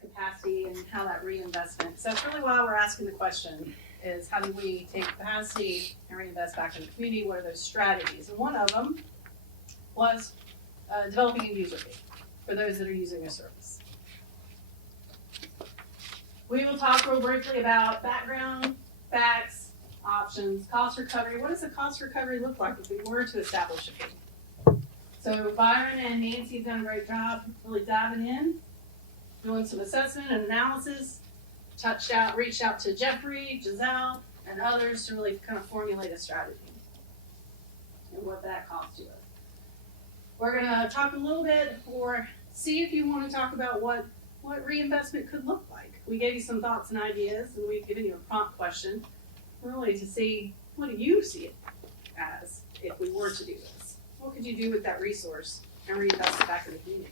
capacity and how that reinvestment. So it's really why we're asking the question is how do we take capacity and reinvest back in the community? What are those strategies? And one of them was developing a user fee for those that are using a service. We will talk real briefly about background, facts, options, cost recovery. What does the cost recovery look like if we were to establish a fee? So Byron and Nancy have done a great job really diving in, doing some assessment and analysis, reached out to Jeffrey, Giselle, and others to really kind of formulate a strategy and what that costs to us. We're gonna talk a little bit or see if you want to talk about what reinvestment could look like. We gave you some thoughts and ideas and we've given you a prompt question really to see what do you see it as if we were to do this. What could you do with that resource and reinvest it back in the community?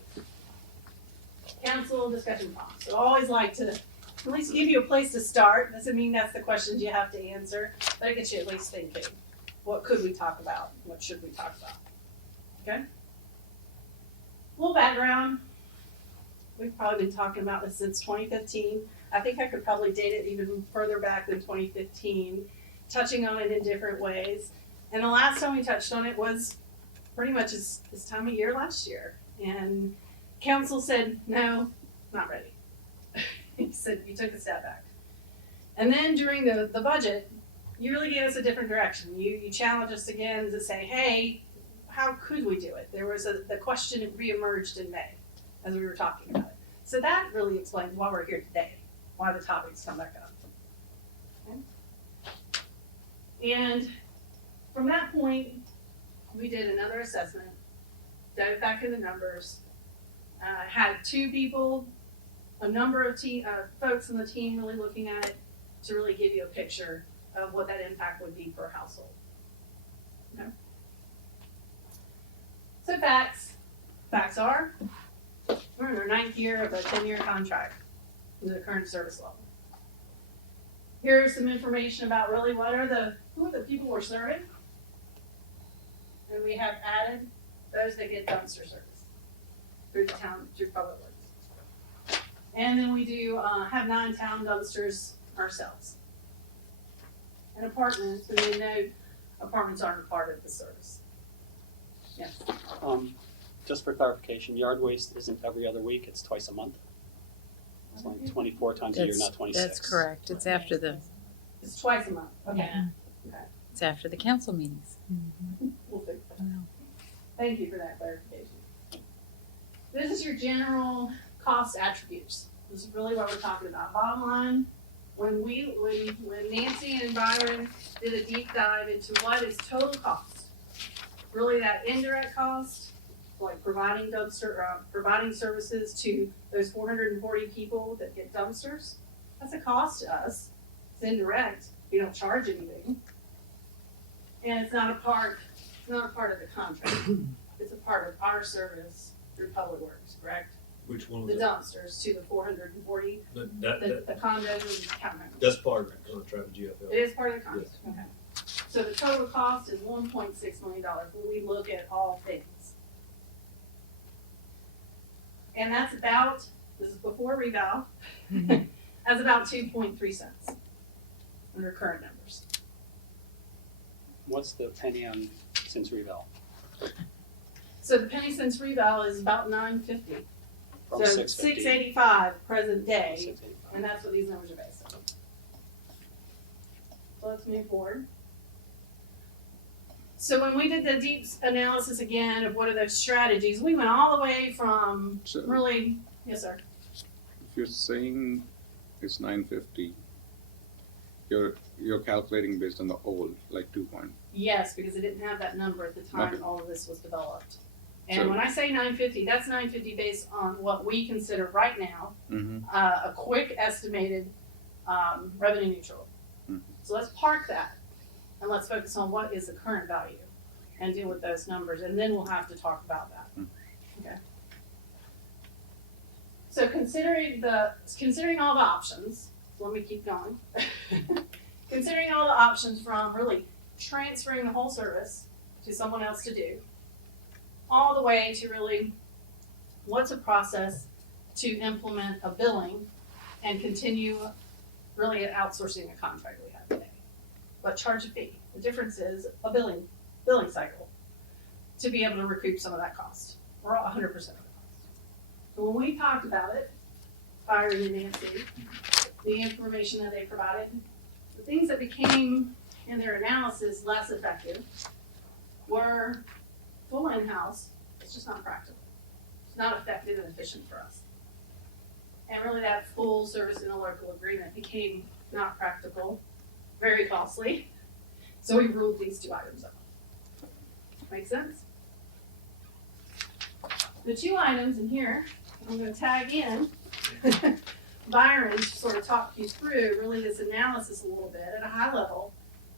Council discussion prompts. So I always like to at least give you a place to start. Doesn't mean that's the questions you have to answer, but it gets you at least thinking. What could we talk about? What should we talk about? Okay? A little background. We've probably been talking about this since 2015. I think I could probably date it even further back than 2015, touching on it in different ways. And the last time we touched on it was pretty much this time of year last year. And council said, no, not ready. He said, you took a step back. And then during the budget, you really gave us a different direction. You challenged us again to say, hey, how could we do it? There was the question reemerged in May as we were talking about it. So that really explains why we're here today, why the topics come back up. Okay? And from that point, we did another assessment, dove back in the numbers, had two people, a number of folks on the team really looking at it to really give you a picture of what that impact would be per household. Okay? So facts are, we're in our 9th year of a 10-year contract with the current service level. Here's some information about really who are the people we're serving. And we have added those that get dumpster service through Public Works. And then we do have 9 town dumpsters ourselves. And apartments, and we know apartments aren't a part of the service. Yes. Just for clarification, yard waste isn't every other week, it's twice a month. It's like 24 times a year, not 26. That's correct. It's after the Twice a month. Okay. Yeah. Okay. It's after the council meetings. We'll fix that. Thank you for that clarification. This is your general cost attributes. This is really what we're talking about. Bottom line, when Nancy and Byron did a deep dive into what is total cost, really that indirect cost, like providing services to those 440 people that get dumpsters, that's a cost to us. It's indirect. We don't charge anything. And it's not a part of the contract. It's a part of our service through Public Works, correct? Which one The was that? dumpsters to the 440, That the condos and townhomes. that's part of the contract with GFL. It is part of the contract, okay. So the total cost is $1.6 million when we look at all things. And that's this is before reval, that's about 2.3 cents under current numbers. What's the penny on since reval? So the penny cents reval is about $9.50. From So $6.50. $6.85 present day, $6.85. and that's what these numbers are based on. So let's move forward. So when we did the deep analysis again of what are those strategies, we went all the way from So really, yes sir. if you're saying it's 950, you're calculating based on the old, like 2 point. Yes, because it didn't have that number at the time Okay. all of this was developed. And So- when I say 950, that's 950 based on what we consider right now a quick estimated revenue neutral. Mhm. So let's park that and let's focus on what is the current value and deal with those numbers, and then we'll have to talk about that. Mhm. Okay. So considering all the options, let me keep going. Considering all the options from really transferring the whole service to someone else to do, all the way to really what's a process to implement a billing and continue really outsourcing a contract we have today, but charge a fee. The difference is a billing cycle to be able to recoup some of that cost, or 100% of the cost. So when we talked about it, Byron and Nancy, the information that they provided, the things that became in their analysis less effective were full in-house. It's just not practical. It's not effective and efficient for us. And really that full service in a local agreement became not practical, very costly. So we ruled these two items out. Make sense? The two items in here, I'm gonna tag in Byron to sort of talk you through really this analysis a little bit at a high level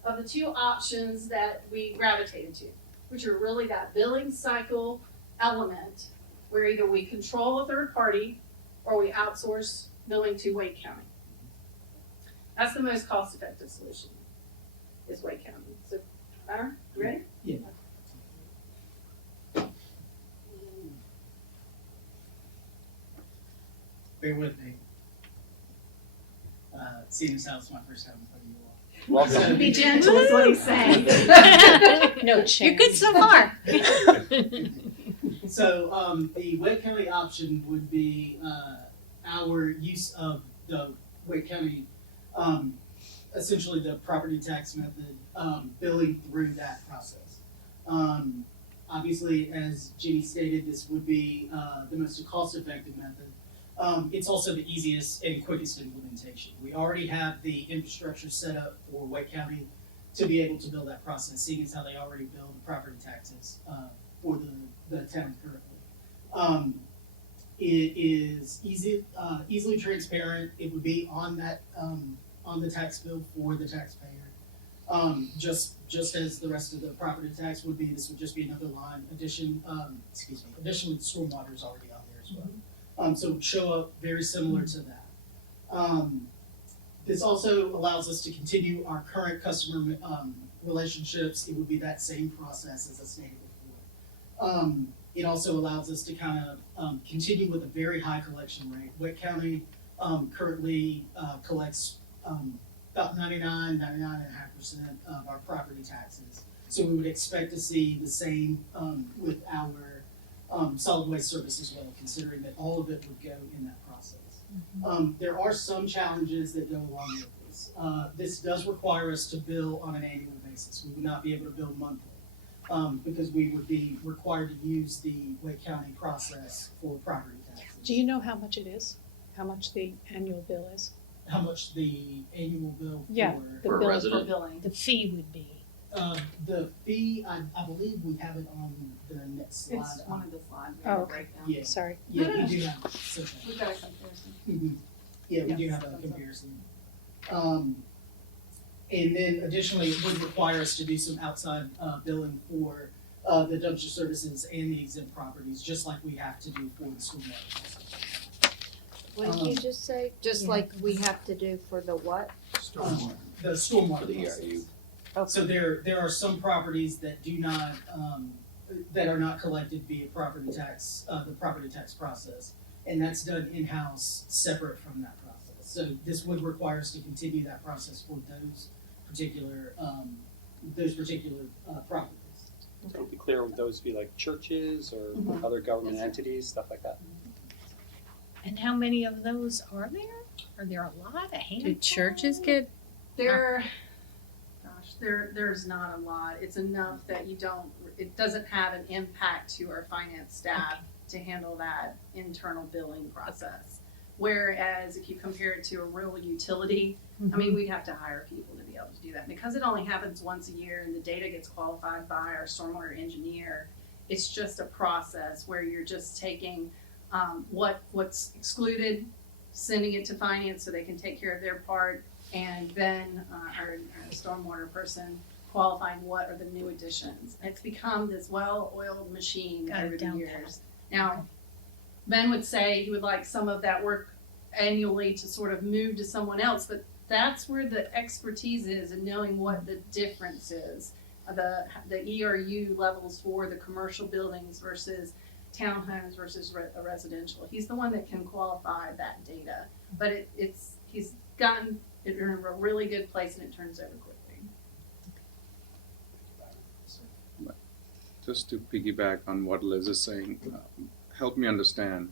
of the two options that we gravitated to, which are really that billing cycle element where either we control a third party or we outsource billing to Wake County. That's the most cost-effective solution, is Wake County. So, Byron, you ready? Yeah. Bear with me. Seeing as how it's my first time in front of you all. Welcome. Be gentle is what he's saying. No change. You're good so far. So the Wake County option would be our use of the Wake County, essentially the property tax method, billing through that process. Obviously, as Jenny stated, this would be the most cost-effective method. It's also the easiest and quickest implementation. We already have the infrastructure set up for Wake County to be able to build that process, seeing as how they already bill the property taxes for the town currently. It is easily transparent. It would be on that on the tax bill for the taxpayer. Just as the rest of the property tax would be, this would just be another line. Additionally, the stormwater is already out there as well. So it would show up very similar to that. This also allows us to continue our current customer relationships. It would be that same process as I stated before. It also allows us to kind of continue with a very high collection rate. Wake County currently collects about 99.5% of our property taxes. So we would expect to see the same with our solid waste service as well, considering that all of it would go in that process. There are some challenges that go along with this. This does require us to bill on an annual basis. We would not be able to bill monthly because we would be required to use the Wake County process for property taxes. Do you know how much it is? How much the annual bill is? How much the annual bill Yeah, the For a bill resident. For billing. the fee would be. The fee, I believe we have it on the next slide. It's one of the slides. Oh, okay. Breakdown. Yeah, Sorry. yeah, we do have, it's okay. We've got a comparison. Mhm. Yeah, we do Yes. have a comparison. And then additionally, it would require us to do some outside billing for the dumpster services and the exempt properties, just like we have to do for the stormwater. What did you just say? Just Yeah. like we have to do for the what? The stormwater For the process. ERU. So there are some properties that do not, that are not collected via property tax, the property tax process. And that's done in-house, separate from that process. So this would require us to continue that process for those particular properties. So to be clear, would those be like churches or other government entities, stuff like that? And how many of those are there? Are there a lot, a handful? Do churches get, There's not a lot. It's enough that it doesn't have an impact to our finance staff to handle that internal billing process. Whereas if you compare it to a real utility, I mean, we'd have to hire people to be able to do that. Because it only happens once a year and the data gets qualified by our stormwater engineer, it's just a process where you're just taking what's excluded, sending it to finance so they can take care of their part, and then our stormwater person qualifying what are the new additions. It's become this well-oiled machine Got it over the down years. Now, Ben would say he would like some of that work annually to sort of move to someone else, but that's where the expertise is in knowing what the difference is. The ERU levels for the commercial buildings versus townhomes versus a residential. He's the one that can qualify that data, but he's gotten it in a really good place and it turns over quickly. Just to piggyback on what Liz is saying, help me understand.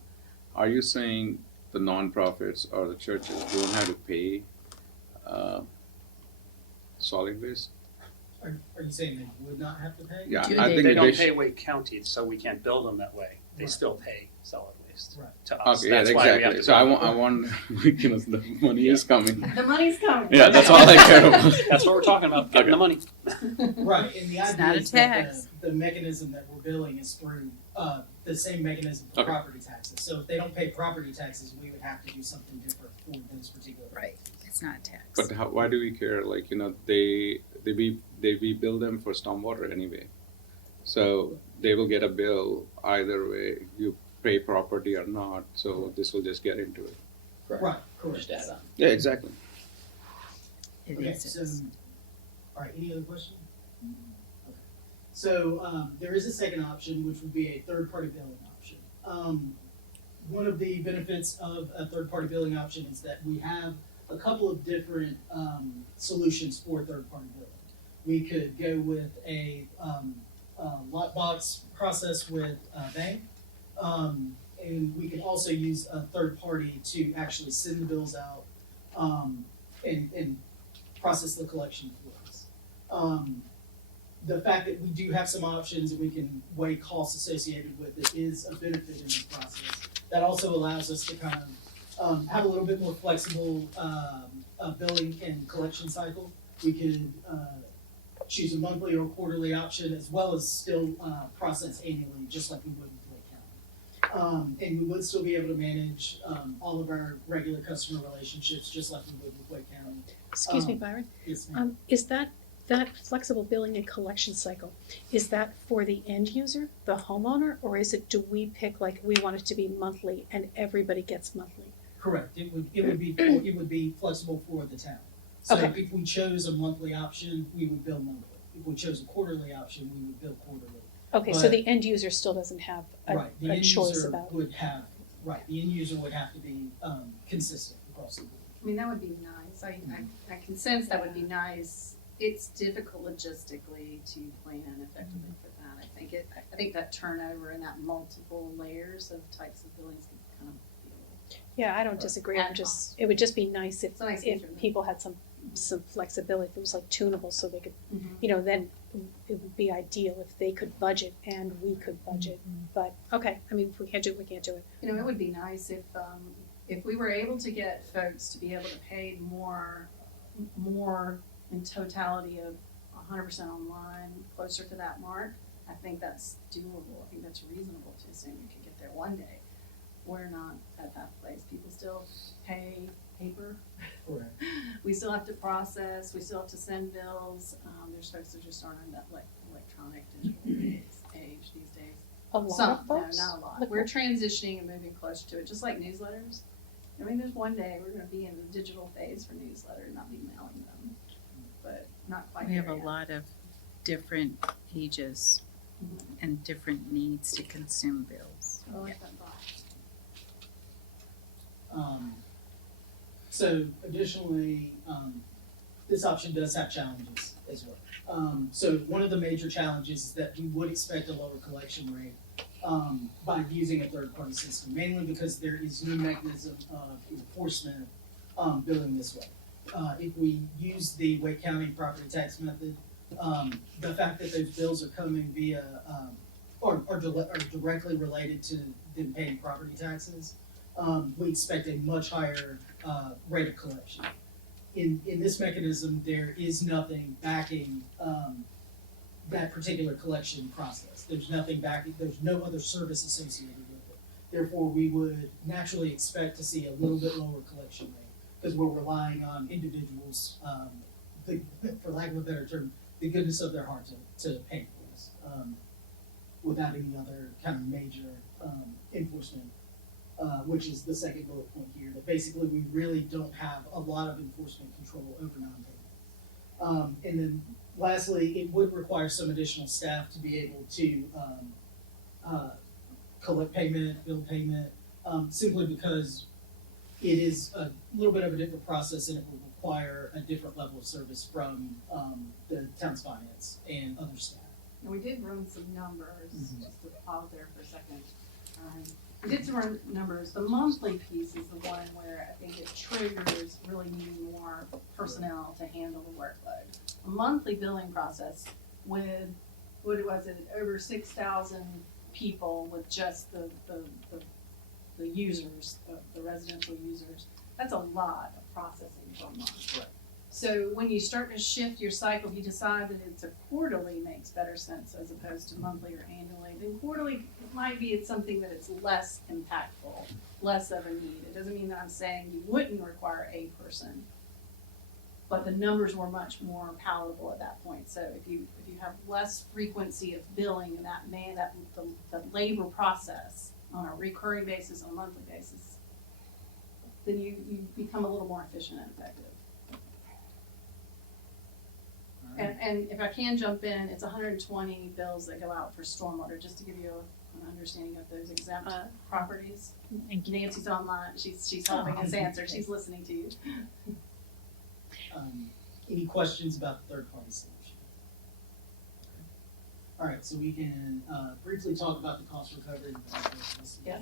Are you saying the nonprofits or the churches don't have to pay solid waste? Are you saying they would not have to pay? Yeah, Do I they? think They they don't should. pay Wake County, so we can't bill them that way. They Right. still pay solid waste Right. to us. Okay, yeah, That's why we have exactly. to So bill I them. want, the money is coming. The money's coming. Yeah, that's all I care about. That's what we're talking about, getting the money. Right, and the It's idea not a is that tax. the mechanism that we're billing is through, the same mechanism for Okay. property taxes. So if they don't pay property taxes, we would have to do something different for those particular. Right. It's not a tax. But why do we care? Like, they bill them for stormwater anyway. So they will get a bill either way, you pay property or not, so this will just get into it. Right, correct. Yeah, exactly. It Okay, is. so, all right, any other questions? Okay. So, there is a second option, which would be a third-party billing option. One of the benefits of a third-party billing option is that we have a couple of different, solutions for third-party billing. We could go with a lockbox process with a bank. And we can also use a third party to actually send the bills out, and process the collection for us. The fact that we do have some options and we can weigh costs associated with it is a benefit in this process. That also allows us to kind of, have a little bit more flexible, billing and collection cycle. We could, choose a monthly or quarterly option as well as still, process annually, just like we would with Wake County. And we would still be able to manage, all of our regular customer relationships, just like we would with Wake County. Excuse me, Byron. Yes, ma'am. Is that flexible billing and collection cycle, is that for the end user, the homeowner, or is it, do we pick, like, we want it to be monthly and everybody gets monthly? Correct. It would be flexible for the town. So Okay. if we chose a monthly option, we would bill monthly. If we chose a quarterly option, we would bill quarterly. Okay, so But- the end user still doesn't have Right. The a end choice user about. would have, right, the end user would have to be, consistent across the board. I mean, that would be nice. I can sense that would be nice. It's difficult logistically to plan effectively for that. I think that turnover and that multiple layers of types of billings can kind of feel. Yeah, I don't disagree, Ad hoc. it would just be nice if, It's a nice if feature. people had some flexibility, if it was like tunable, so they could, Mhm. then it would be ideal if they could budget and we could budget, but, okay, I mean, if we can't do it, we can't do it. You know, it would be nice if we were able to get folks to be able to pay more in totality of 100% online, closer to that mark. I think that's doable. I think that's reasonable to assume we could get there one day. We're not at that place. People still pay paper. Correct. We still have to process. We still have to send bills. There's folks that just aren't on that electronic digital age these days. A lot Some, of folks? no, not a lot. Like We're what? transitioning and moving closer to it, just like newsletters. I mean, there's one day we're gonna be in the digital phase for newsletters, not be mailing them, but not quite We there have a yet. lot of different ages Mhm. and different needs to consume bills. I like that thought. So additionally, this option does have challenges as well. So one of the major challenges is that we would expect a lower collection rate by using a third-party system, mainly because there is no mechanism of enforcement billing this way. If we use the Wake County property tax method, the fact that those bills are coming via are directly related to them paying property taxes, we expect a much higher rate of collection. In this mechanism, there is nothing backing that particular collection process. There's nothing backing, there's no other service associated with it. Therefore, we would naturally expect to see a little bit lower collection rate because we're relying on individuals, for lack of a better term, the goodness of their heart to pay for us without any other kind of major enforcement. Which is the second bullet point here, that basically we really don't have a lot of enforcement control over non-payment. And then lastly, it would require some additional staff to be able to collect payment, bill payment, simply because it is a little bit of a different process and it will require a different level of service from the town's finance and other staff. And we did run some numbers, Mhm. just to pause there for a second. We did some run numbers. The monthly piece is the one where I think it triggers really needing more personnel to handle the workload. A monthly billing process with, what was it, over 6,000 people with just the users, the residential users. That's a lot of processing per month. Right. So when you start to shift your cycle, if you decide that it's a quarterly makes better sense as opposed to monthly or annually, then quarterly might be it's something that it's less impactful, less of a need. It doesn't mean that I'm saying you wouldn't require a person, but the numbers were much more palatable at that point. So if you have less frequency of billing and the labor process on a recurring basis, on a monthly basis, then you become a little more efficient and effective. And if I can jump in, it's 120 bills that go out for stormwater, just to give you an understanding of those exempt properties. Thank you. Nancy's online, she's helping us answer, she's listening to you. Any questions about the third-party solution? All right, so we can briefly talk about the cost recovery. Yeah.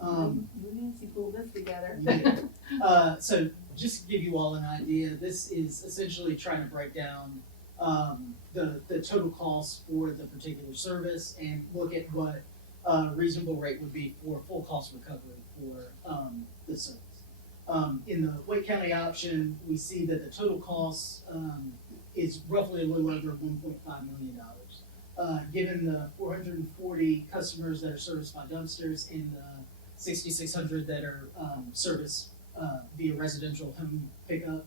All right. You and Nancy pulled this together. So just to give you all an idea, this is essentially trying to break down the total cost for the particular service and look at what a reasonable rate would be for full cost recovery for the service. In the Wake County option, we see that the total cost is roughly a little over $1.5 million. Given the 440 customers that are serviced by dumpsters and the 6,600 that are serviced via residential home pickup,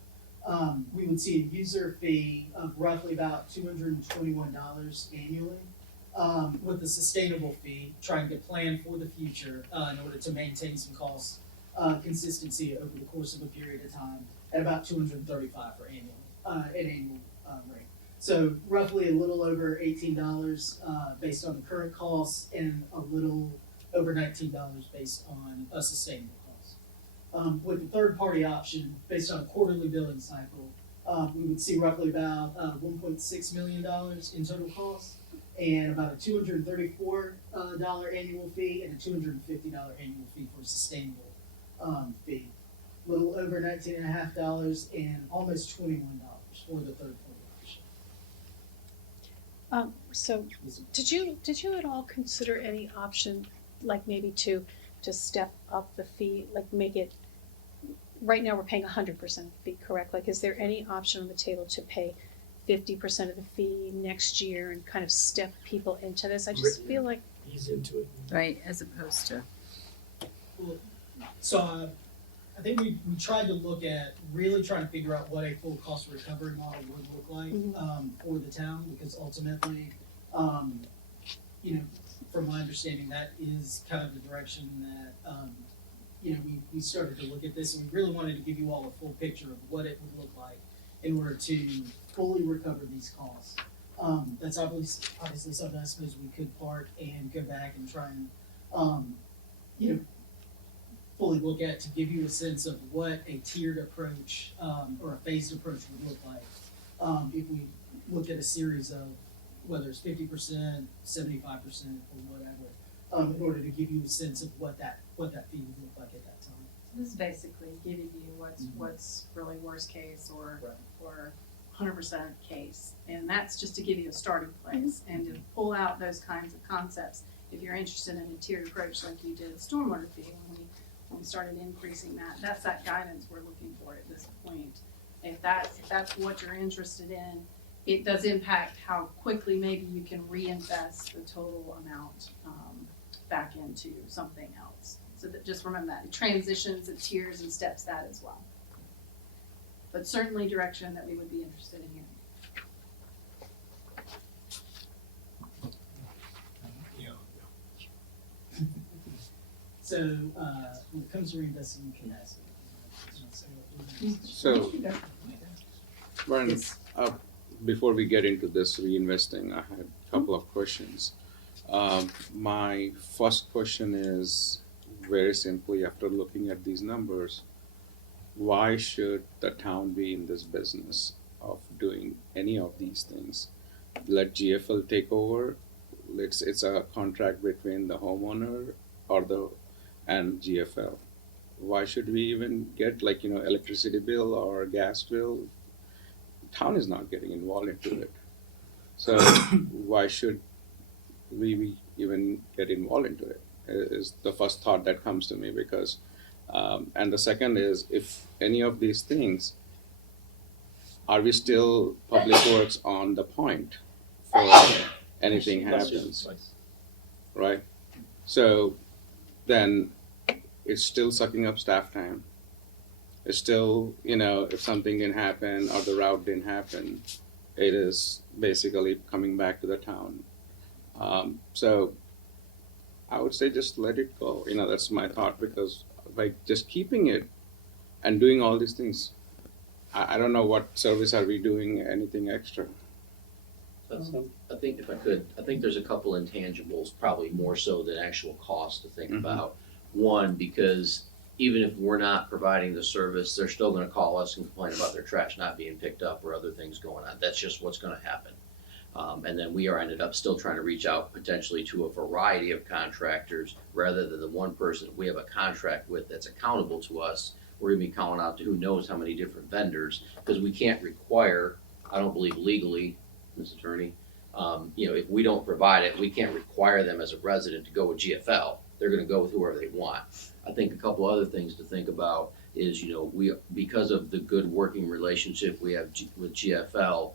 we would see a user fee of roughly about $221 annually, with a sustainable fee, trying to plan for the future in order to maintain some cost consistency over the course of a period of time at about $235 for an annual rate. So roughly a little over $18 based on the current costs and a little over $19 based on a sustainable cost. With the third-party option, based on a quarterly billing cycle, we would see roughly about $1.6 million in total costs and about a $234 annual fee and a $250 annual fee for a sustainable fee. A little over $19.50 and almost $21 for the third-party option. So did you at all consider any option, like maybe to step up the fee, like make it, right now we're paying 100% fee, correct? Like, is there any option on the table to pay 50% of the fee next year and kind of step people into this? I just feel like, Ease into it. Right, as opposed to, So I think we tried to look at really trying to figure out what a full cost recovery model would look like for the town, because ultimately, you know, from my understanding, that is kind of the direction that you know, we started to look at this, and we really wanted to give you all a full picture of what it would look like in order to fully recover these costs. That's obviously something I suppose we could park and go back and try and you know, fully look at to give you a sense of what a tiered approach or a phased approach would look like if we looked at a series of whether it's 50%, 75%, or whatever, in order to give you a sense of what that fee would look like at that time. This is basically giving you what's really worst case or 100% case, and that's just to give you a starting place and to pull out those kinds of concepts. If you're interested in a tiered approach like you did a stormwater fee, when we started increasing that, that's that guidance we're looking for at this point. If that's what you're interested in, it does impact how quickly maybe you can reinvest the total amount back into something else. So that, just remember that, it transitions, it tiers and steps that as well. But certainly direction that we would be interested in hearing. So when it comes to reinvesting in capacity, So, Brian, before we get into this reinvesting, I had a couple of questions. My first question is very simply, after looking at these numbers, why should the town be in this business of doing any of these things? Let GFL take over. It's a contract between the homeowner and GFL. Why should we even get electricity bill or gas bill? Town is not getting involved into it. So why should we even get involved into it? Is the first thought that comes to me, because and the second is, if any of these things, are we still public works on the point for anything happens, right? So then it's still sucking up staff time. It's still, if something didn't happen or the route didn't happen, it is basically coming back to the town. So I would say just let it go. That's my thought, because by just keeping it and doing all these things, I don't know what service are we doing anything extra. I think if I could, I think there's a couple intangibles, probably more so than actual cost to think about. One, because even if we're not providing the service, they're still gonna call us and complain about their trash not being picked up or other things going on. That's just what's gonna happen. And then we are ended up still trying to reach out potentially to a variety of contractors rather than the one person we have a contract with that's accountable to us. We're gonna be calling out to who knows how many different vendors, because we can't require, I don't believe legally, Ms. Attorney, if we don't provide it, we can't require them as a resident to go with GFL. They're gonna go with whoever they want. I think a couple other things to think about is, we, because of the good working relationship we have with GFL,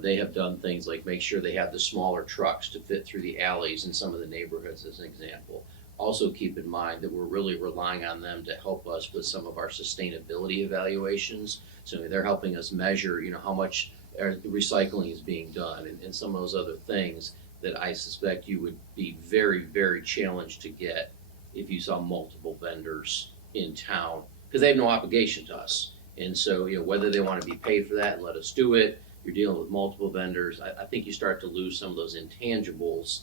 they have done things like make sure they have the smaller trucks to fit through the alleys in some of the neighborhoods, as an example. Also keep in mind that we're really relying on them to help us with some of our sustainability evaluations. So they're helping us measure, how much recycling is being done and some of those other things that I suspect you would be very, very challenged to get if you saw multiple vendors in town, because they have no obligation to us. And so, whether they want to be paid for that and let us do it, you're dealing with multiple vendors, I think you start to lose some of those intangibles.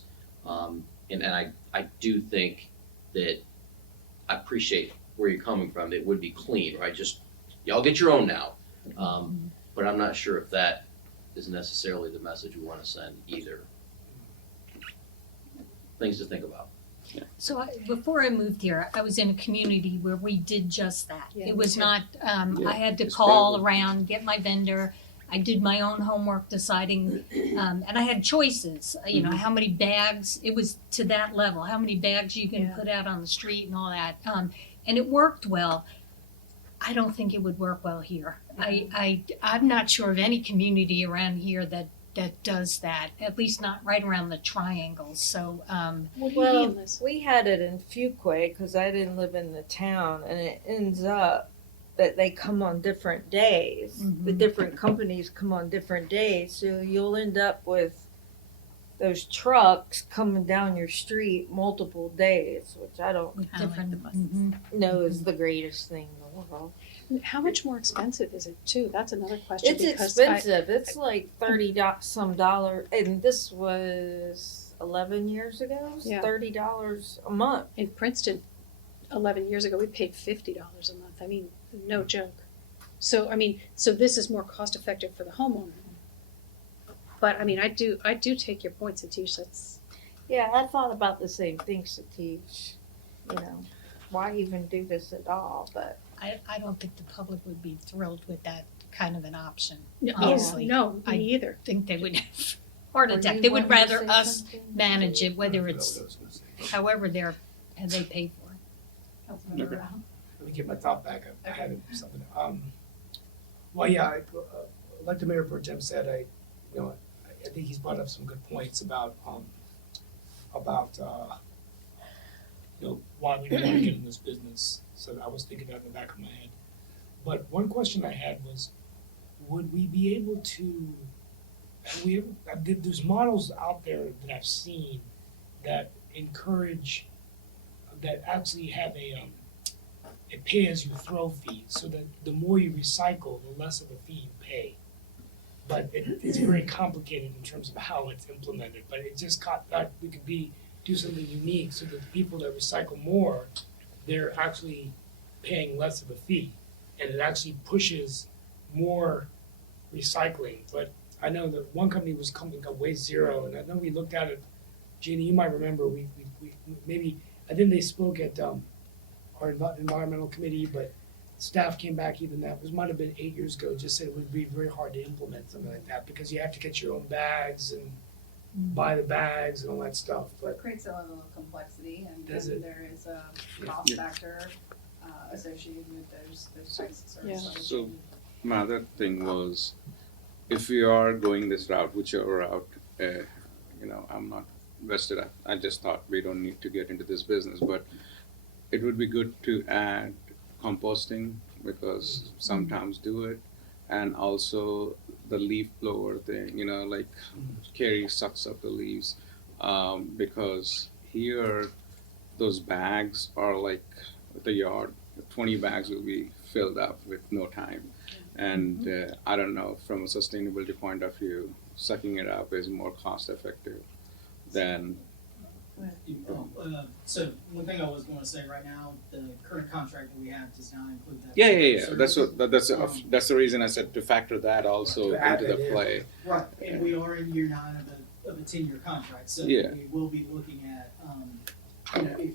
And I do think that I appreciate where you're coming from. It would be clean, right? Just, y'all get your own now. But I'm not sure if that is necessarily the message we want to send either. Things to think about. So before I moved here, I was in a community where we did just that. Yeah, It me was too. not, Yeah, I had to it's call private. around, get my vendor. I did my own homework deciding, and I had choices, how many bags, it was to that level, how many bags you can Yeah. put out on the street and all that. And it worked well. I don't think it would work well here. I'm not sure of any community around here that does that, at least not right around the triangles. So, What do you Well, mean, Liz? we had it in Fuquay because I didn't live in the town, and it ends up that they come on different days. The Mhm. different companies come on different days, so you'll end up with those trucks coming down your street multiple days, which I don't with I like different, the buses. know is the greatest thing in the world. How much more expensive is it too? That's another question. It's because expensive. It's like some dollar, and this was 11 years ago. It's Yeah. $30 a month. In Princeton, 11 years ago, we paid $50 a month. I mean, no joke. So this is more cost effective for the homeowner. But I do take your point, Satish. That's Yeah, I thought about the same thing, Satish. Why even do this at all? But I don't think the public would be thrilled with that kind of an option. no, Honestly, no, I- me either. I think they would have heart Were attack. you They would wanting to rather say us something? manage it, whether I it's forgot what I was gonna say. however they pay for it. Okay. Let me get my thought back. I had something. Well, yeah, like the Mayor Pro Tem said, I think he's brought up some good points about why we don't want to get in this business. So I was thinking that in the back of my head. But one question I had was, would we be able to? There's models out there that I've seen that encourage, that actually have a pay-as-you-throw fee, so that the more you recycle, the less of a fee you pay. But it's very complicated in terms of how it's implemented. But it just caught that we could be do something unique so that the people that recycle more, they're actually paying less of a fee. And it actually pushes more recycling. But I know that one company was coming up Waste Zero, and I know we looked at it. Jeannie, you might remember, we maybe, I think they spoke at our environmental committee, but staff came back even that, was might have been 8 years ago, just said it would be very hard to implement something like that because you have to get your own bags and buy the bags and all that stuff. It But creates a level of complexity and Does then it? there is a Yeah. cost Yeah. factor associated with those types of services. So my other thing was, if we are going this route, whichever route, I'm not vested. I just thought we don't need to get into this business, but it would be good to add composting because sometimes do it, and also the leaf blower thing. Like Carrie sucks up the leaves, because here those bags are like the yard. 20 bags will be filled up with no time. And I don't know, from a sustainability point of view, sucking it up is more cost effective than. So one thing I was going to say right now, the current contract that we have does not include that. Yeah. service. That's the reason I said to factor that also To add into the that in. play. Right, and we are in year 9 of a 10-year contract, so Yeah. we will be looking at, if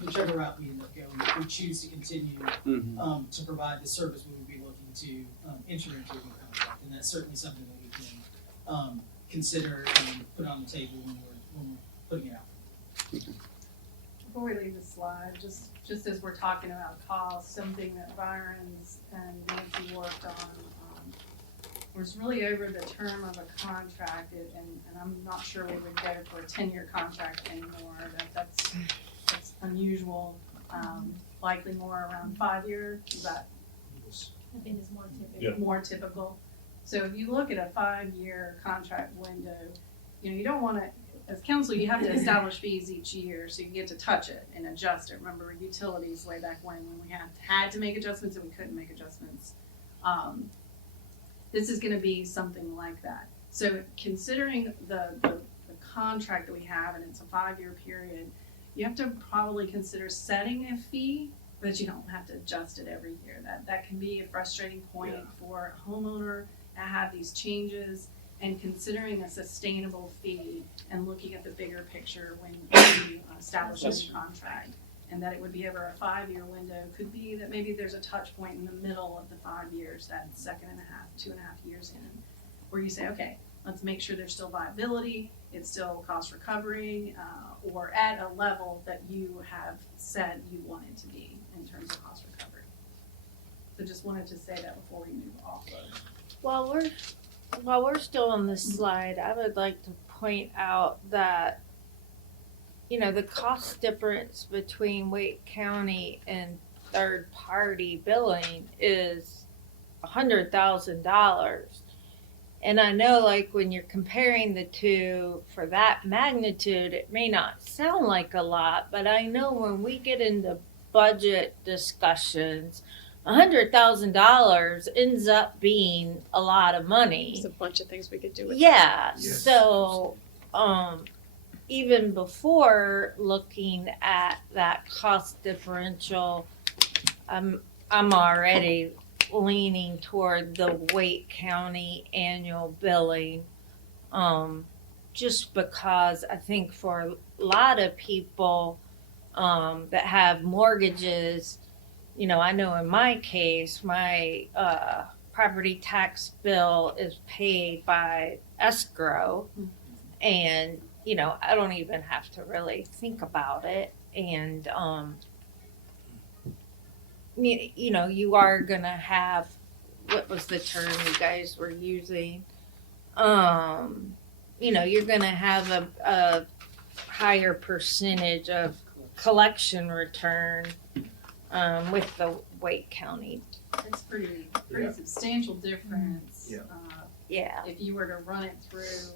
whichever route we end up going, if we choose to continue Mm-hmm. to provide the service, we would be looking to enter into a new contract, and that's certainly something that we can consider and put on the table when we're putting it out. Before we leave the slide, just as we're talking about cost, something that Byron's and Nancy worked on, was really over the term of a contract, and I'm not sure we would go for a 10-year contract anymore, that's unusual, likely more around 5 years, is that I think it's more typical. Yeah. more typical? So if you look at a 5-year contract window, you don't wanna, as council, you have to establish fees each year, so you get to touch it and adjust it. Remember utilities way back when we had to make adjustments and we couldn't make adjustments. This is gonna be something like that. So considering the contract that we have, and it's a 5-year period, you have to probably consider setting a fee, but you don't have to adjust it every year. That can be a frustrating point for a homeowner to have these changes, and considering a sustainable fee and looking at the bigger picture when you establish a new contract. And that it would be over a 5-year window, could be that maybe there's a touch point in the middle of the 5 years, that 2.5 years in, where you say, okay, let's make sure there's still viability, it's still cost recovering, or at a level that you have said you want it to be in terms of cost recovery. So just wanted to say that before we move off of. While we're still on this slide, I would like to point out that, the cost difference between Wake County and third-party billing is $100,000. And I know, like, when you're comparing the two for that magnitude, it may not sound like a lot, but I know when we get into budget discussions, $100,000 ends up being a lot of money. There's a bunch of things we could do with that. Yeah, Yes. so, even before looking at that cost differential, I'm already leaning toward the Wake County annual billing. Just because I think for a lot of people, that have mortgages, I know in my case, my, property tax bill is paid by escrow, and I don't even have to really think about it. And, you are gonna have, what was the term you guys were using? You're gonna have a higher percentage of collection return, with the Wake County. It's pretty substantial difference. Yeah. Yeah. If you were to run it through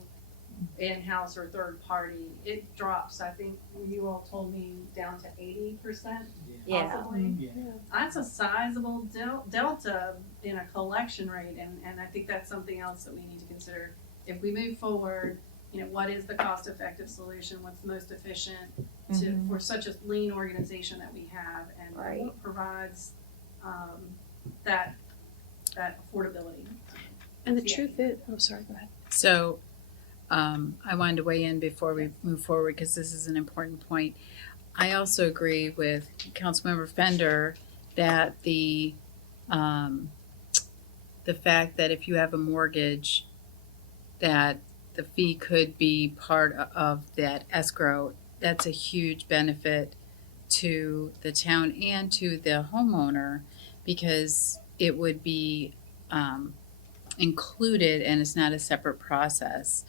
in-house or third party, it drops, I think you all told me, down to 80% Yeah. possibly. Yeah. That's a sizable delta in a collection rate, and I think that's something else that we need to consider. If we move forward, you know, what is the cost-effective solution, what's the most efficient to, Mhm. for such a lean organization that we have, and Right. what provides, that affordability. And the Yeah. truth is, oh, sorry, go ahead. So, I wanted to weigh in before we move forward because this is an important point. I also agree with Councilmember Fender that the fact that if you have a mortgage, that the fee could be part of that escrow, that's a huge benefit to the town and to the homeowner because it would be included and it's not a separate process.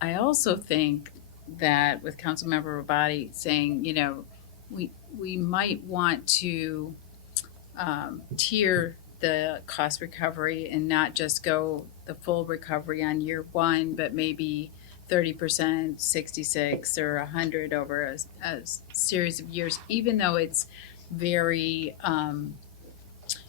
I also think that with Councilmember Rabati saying, you know, we might want to tier the cost recovery and not just go the full recovery on year one, but maybe 30%, 66 or 100 over a series of years, even though it's very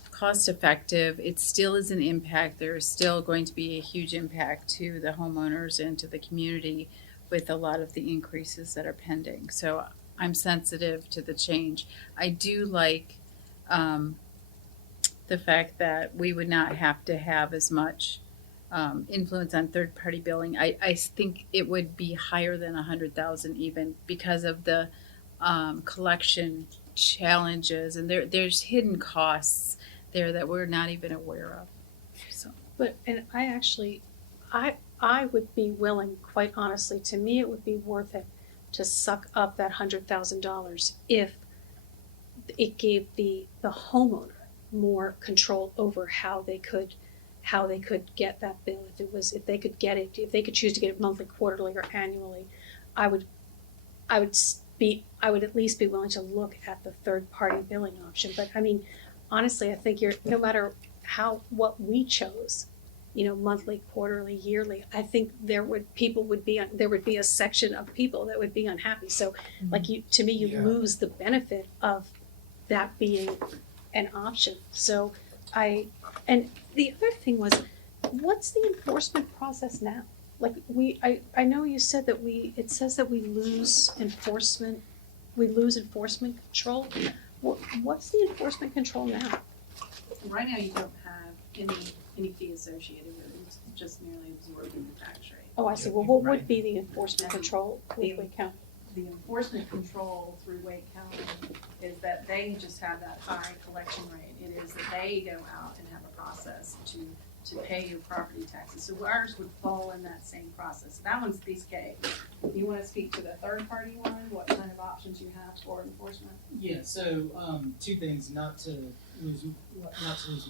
cost effective, it still is an impact. There is still going to be a huge impact to the homeowners and to the community with a lot of the increases that are pending. So I'm sensitive to the change. I do like the fact that we would not have to have as much influence on third-party billing. I think it would be higher than 100,000 even because of the collection challenges, and there's hidden costs there that we're not even aware of. So But, and I would be willing, quite honestly, to me, it would be worth it to suck up that $100,000 if it gave the homeowner more control over how they could get that bill. If they could get it, if they could choose to get it monthly, quarterly, or annually, I would at least be willing to look at the third party billing option. But I mean, honestly, I think no matter what we chose, you know, monthly, quarterly, yearly, I think there would be a section of people that would be unhappy. So like you Yeah. lose the benefit of that being an option. So and the other thing was, what's the enforcement process now? Like I know you said that it says that we lose enforcement control. What's the enforcement control now? Right now, you don't have any fee associated with it, it's just merely absorbing the tax rate. Oh, I see. Well, what would be the enforcement control with Wake County? The enforcement control through Wake County is that they just have that high collection rate. It is that they go out and have a process to pay your property taxes. So ours would fall in that same process. That one's BK. You want to speak to the third party one? What kind of options you have for enforcement? Yeah, so two things, not to lose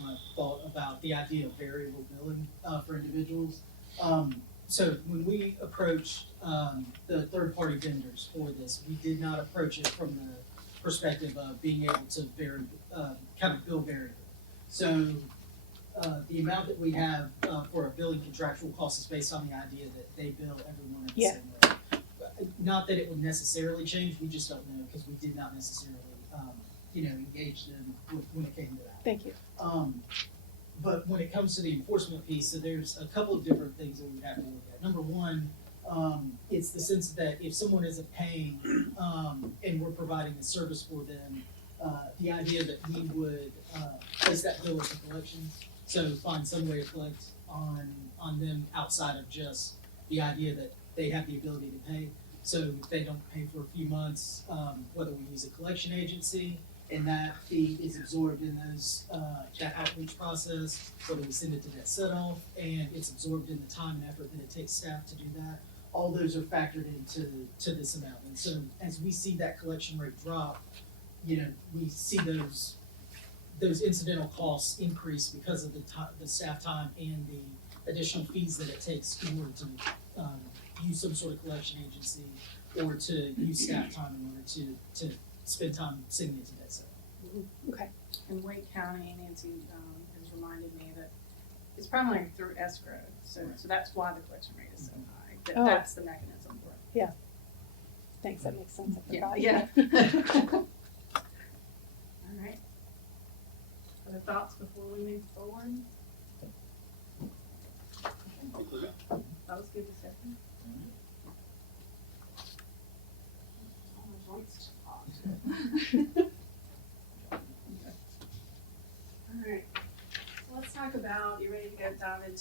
my thought about the idea of variable billing for individuals. So when we approached the third-party vendors for this, we did not approach it from the perspective of being able to kind of bill variable. So the amount that we have for a billing contractual cost is based on the idea that they bill everyone in the same way. Not that it would necessarily change, we just don't know because we did not necessarily engage them when it came to that. Thank you. But when it comes to the enforcement piece, so there's a couple of different things that we have to look at. Number one, it's the sense that if someone isn't paying and we're providing a service for them, the idea that we would place that bill as a collection, so find some way to collect on them outside of just the idea that they have the ability to pay. So if they don't pay for a few months, whether we use a collection agency, and that fee is absorbed in that outreach process, whether we send it to that set-off, and it's absorbed in the time and effort that it takes staff to do that. All those are factored into this amount. And so as we see that collection rate drop, we see those incidental costs increase because of the staff time and the additional fees that it takes in order to use some sort of collection agency or to use staff time in order to spend time sending it to that set. Okay. In Wake County, Nancy has reminded me that it's primarily through escrow, so that's why the collection rate is so high. Oh. That's the mechanism for it. Thanks, that makes sense. I forgot. Yeah. All right. Other thoughts before we move forward? That was good, second.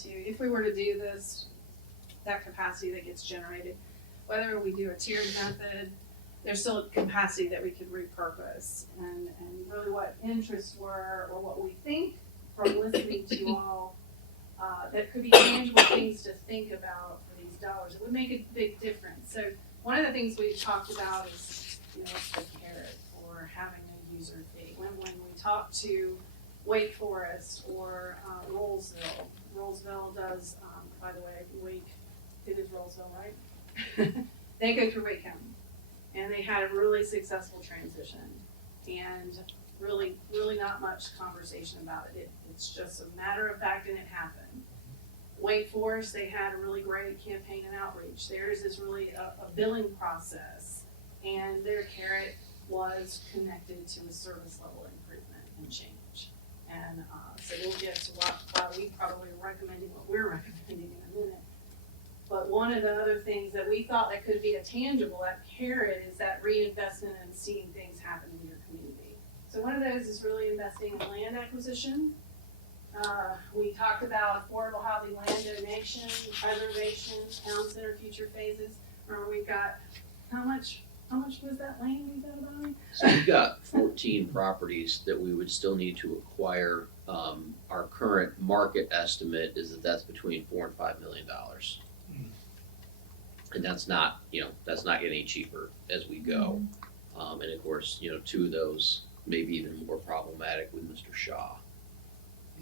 into, if we were to do this, that capacity that gets generated, whether we do a tiered method, there's still a capacity that we could repurpose. And really what interests were, or what we think from listening to you all, that could be tangible things to think about for these dollars. It would make a big difference. So one of the things we've talked about is, what's the carrot for having a user fee? When we talk to Wake Forest or Rollsville does, by the way, it is Rollsville, right? They go through Wake County, and they had a really successful transition, and really not much conversation about it. It's just a matter of fact, and it happened. Wake Forest, they had a really great campaign and outreach. Theirs is really a billing process, and their carrot was connected to a service level improvement and change. And so we'll get to why we probably are recommending what we're recommending in a minute. But one of the other things that we thought that could be a tangible, that carrot, is that reinvestment and seeing things happen in your community. So one of those is really investing in land acquisition. We talked about affordable housing land donation, preservation, town center future phases. Remember, we've got, how much was that land we've got to buy? So we've got 14 properties that we would still need to acquire. Our current market estimate is that that's between $4 and $5 million. And that's not getting any cheaper as we go. And of course, two of those maybe even more problematic with Mr. Shaw.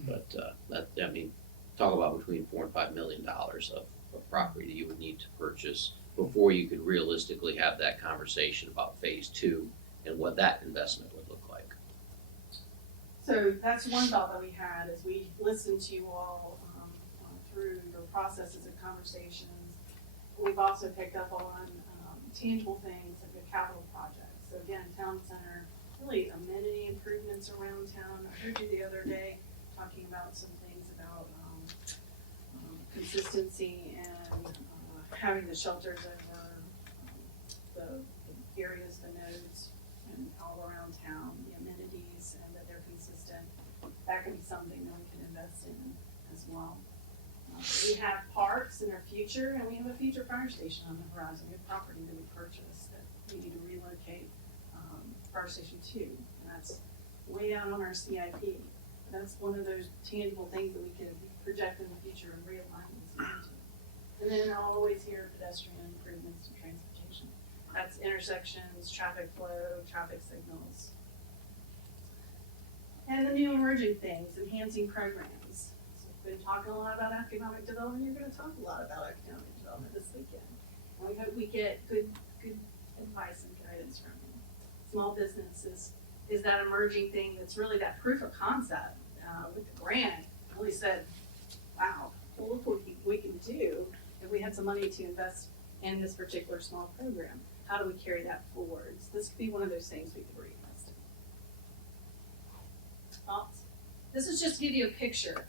But talk about between $4 and $5 million of property that you would need to purchase before you could realistically have that conversation about phase 2 and what that investment would look like. So that's one thought that we had as we listened to you all through your processes and conversations. We've also picked up on tangible things like the capital projects. So again, town center, really amenity improvements around town. I heard you the other day talking about some things about consistency and having the shelters over the areas, the nodes, and all around town, the amenities, and that they're consistent. That could be something that we can invest in as well. We have parks in our future, and we have a future fire station on the horizon. We have property that we purchased that we need to relocate Fire Station 2, and that's way out on our CIP. That's one of those tangible things that we can project in the future and realign this into. And then I'll always hear pedestrian improvements and transportation. That's intersections, traffic flow, traffic signals. And the new emerging things, enhancing programs. So we've been talking a lot about economic development. You're going to talk a lot about economic development this weekend. And we hope we get good advice and guidance from you. Small businesses is that emerging thing that's really that proof of concept. With the grant, really said, wow, well, look what we can do if we had some money to invest in this particular small program. How do we carry that forward? So this could be one of those things we could reinvest in. Thoughts? This is just to give you a picture.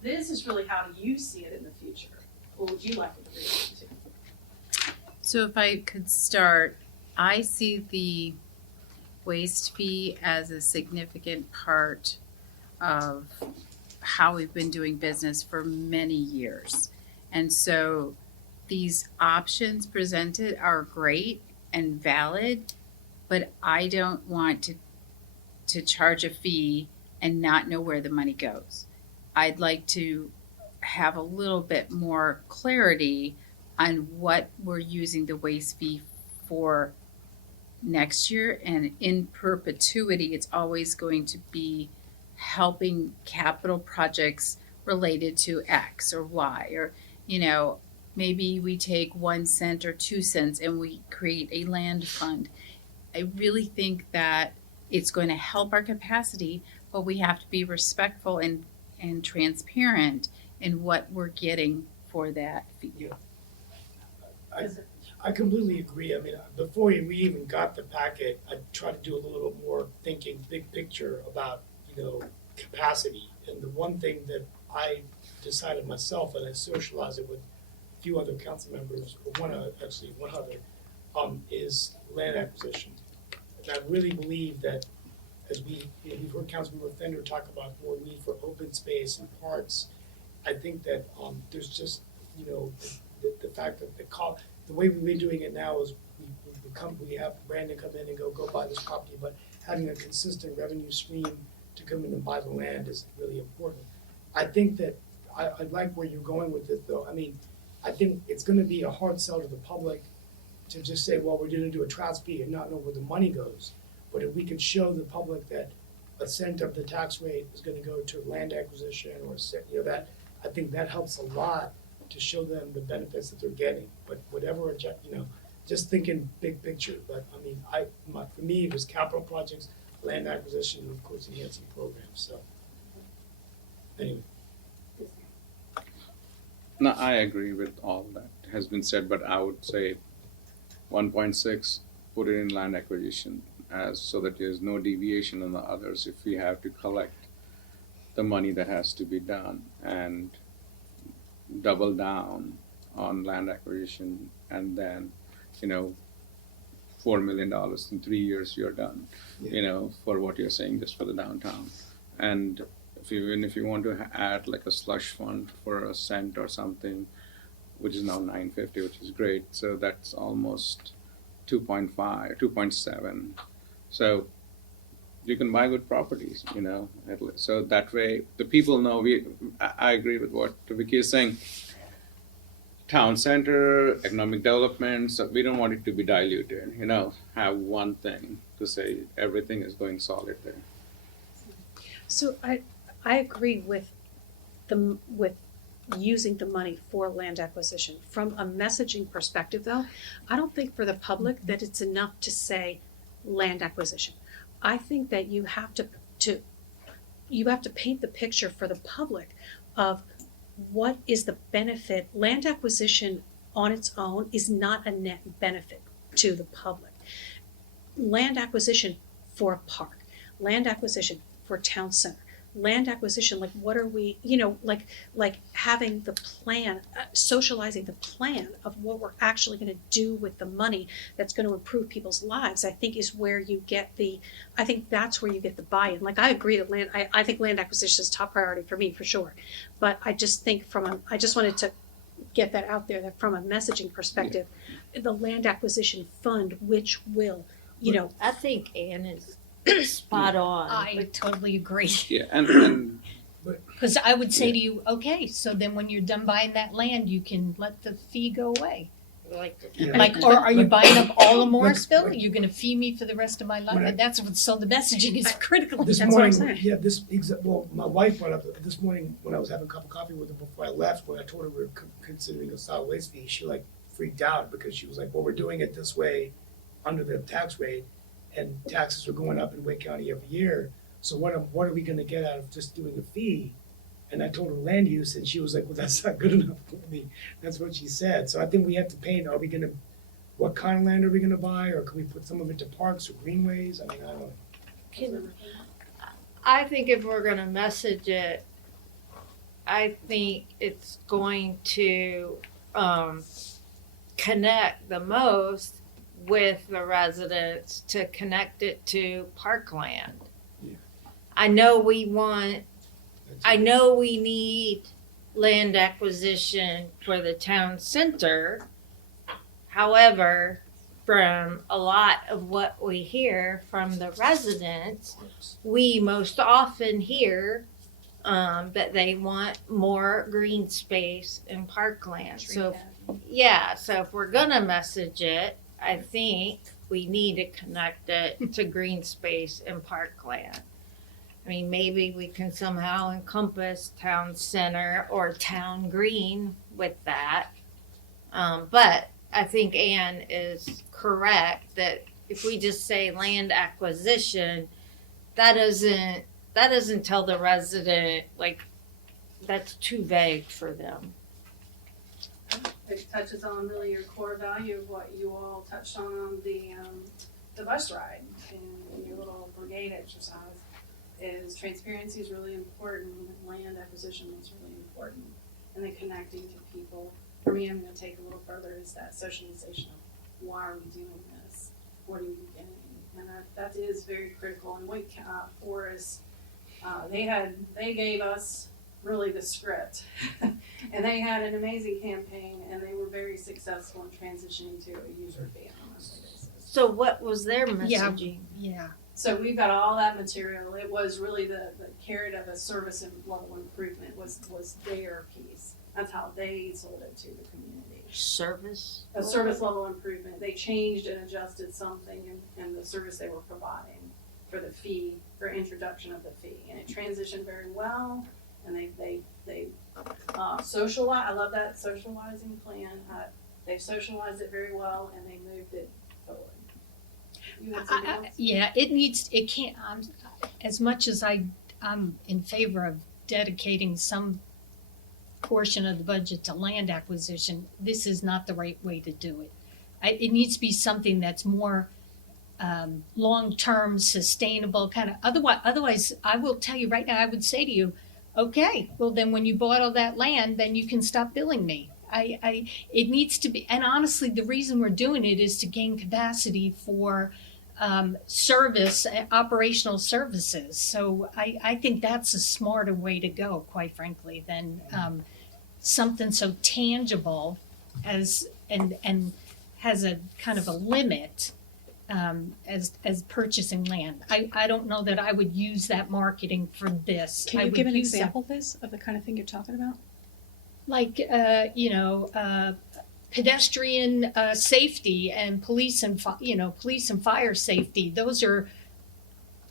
This is really how do you see it in the future. What would you like it to be to? So if I could start, I see the waste fee as a significant part of how we've been doing business for many years. And so these options presented are great and valid, but I don't want to charge a fee and not know where the money goes. I'd like to have a little bit more clarity on what we're using the waste fee for next year, and in perpetuity, it's always going to be helping capital projects related to X or Y, or, maybe we take 1 cent or 2 cents and we create a land fund. I really think that it's going to help our capacity, but we have to be respectful and transparent in what we're getting for that fee. I completely agree. I mean, before we even got the packet, I tried to do a little bit more thinking big picture about, capacity. And the one thing that I decided myself, and I socialized it with a few other council members, or one other, is land acquisition. And I really believe that as we've heard Councilmember Fender talk about more need for open space and parks, I think that, there's just, you know, the fact that the way we've been doing it now is we have Brandon come in and go buy this property, but having a consistent revenue stream to come in and buy the land is really important. I think that, I like where you're going with this though. I mean, I think it's gonna be a hard sell to the public to just say, well, we're gonna do a trust fee and not know where the money goes. But if we can show the public that a cent of the tax rate is gonna go to land acquisition or, you know, that, I think that helps a lot to show them the benefits that they're getting. But whatever, you know, just thinking big picture, but I mean, for me, it was capital projects, land acquisition, and of course, enhancing programs, so. Anyway. No, I agree with all that has been said, but I would say 1.6, put it in land acquisition as so that there's no deviation on the others if we have to collect the money that has to be done, and double down on land acquisition, and then, you know, $4 million in 3 years you're done, you know, for what you're saying, just for the downtown. And even if you want to add like a slush fund for a cent or something, which is now $9.50, which is great, so that's almost 2.5, 2.7. So you can buy good properties, you know. So that way, the people know. I agree with what Vicky is saying. Town center, economic development. So we don't want it to be diluted. You know, have one thing to say. Everything is going solid there. So I agree with using the money for land acquisition. From a messaging perspective though, I don't think for the public that it's enough to say land acquisition. I think that you have to paint the picture for the public of what is the benefit. Land acquisition on its own is not a net benefit to the public. Land acquisition for a park, land acquisition for town center, land acquisition, like what are we, you know, like having the plan, socializing the plan of what we're actually going to do with the money that's going to improve people's lives, I think is where you get I think that's where you get the buy-in. Like I agree that I think land acquisition is top priority for me for sure. But I just think I just wanted to get that out there that from a messaging perspective, the land acquisition fund, which will, you know. I think Ann is spot on. I totally agree. Yeah, and Because I would say to you, okay, so then when you're done buying that land, you can let the fee go away. Like, or are you buying up all of Morrisville? You're gonna fee me for the rest of my life? And that's what, so the messaging is critical. This That's what I'm morning, saying. well, my wife brought up this morning when I was having a cup of coffee with her before I left, when I told her we were considering a solid waste fee, she like freaked out because she was like, well, we're doing it this way under the tax rate, and taxes are going up in Wake County every year. So what are we gonna get out of just doing a fee? And I told her land use, and she was like, well, that's not good enough for me. That's what she said. So I think we have to paint, what kind of land are we gonna buy? Or can we put some of it to parks or greenways? I mean, I don't know. I think if we're gonna message it, I think it's going to connect the most with the residents to connect it to parkland. Yeah. I know we need land acquisition for the town center. However, from a lot of what we hear from the residents, we most often hear that they want more green space and parkland. So if we're gonna message it, I think we need to connect it to green space and parkland. I mean, maybe we can somehow encompass town center or town green with that. But I think Ann is correct that if we just say land acquisition, that doesn't tell the resident, like, that's too vague for them. It touches on really your core value of what you all touched on the bus ride and your little brigade exercise. Is transparency is really important, and land acquisition is really important, and then connecting to people. For me, I'm going to take a little further is that socialization of why are we doing this? What are you getting? And that is very critical. And Wake Forest, they gave us really the script. And they had an amazing campaign, and they were very successful in transitioning to a user fee on a monthly basis. So what was their Yeah. messaging? Yeah. So we've got all that material. It was really the carrot of a service and level improvement was their piece. That's how they sold it to the community. Service? A service level improvement. They changed and adjusted something in the service they were providing for the fee, for introduction of the fee. And it transitioned very well, and they socialize. I love that socializing plan. They've socialized it very well, and they moved it forward. You had something else? Yeah, it can't, as much as I'm in favor of dedicating some portion of the budget to land acquisition, this is not the right way to do it. It needs to be something that's more long-term, sustainable, kind of, otherwise, I will tell you right now, I would say to you, okay, well then when you bought all that land, then you can stop billing me. It needs to be, and honestly, the reason we're doing it is to gain capacity for service, operational services. So I think that's a smarter way to go, quite frankly, than something so tangible as and has a kind of a limit as purchasing land. I don't know that I would use that marketing for this. Can I you would give an use that- example, Liz, of the kind of thing you're talking about? like pedestrian safety and police and fire safety. Those are,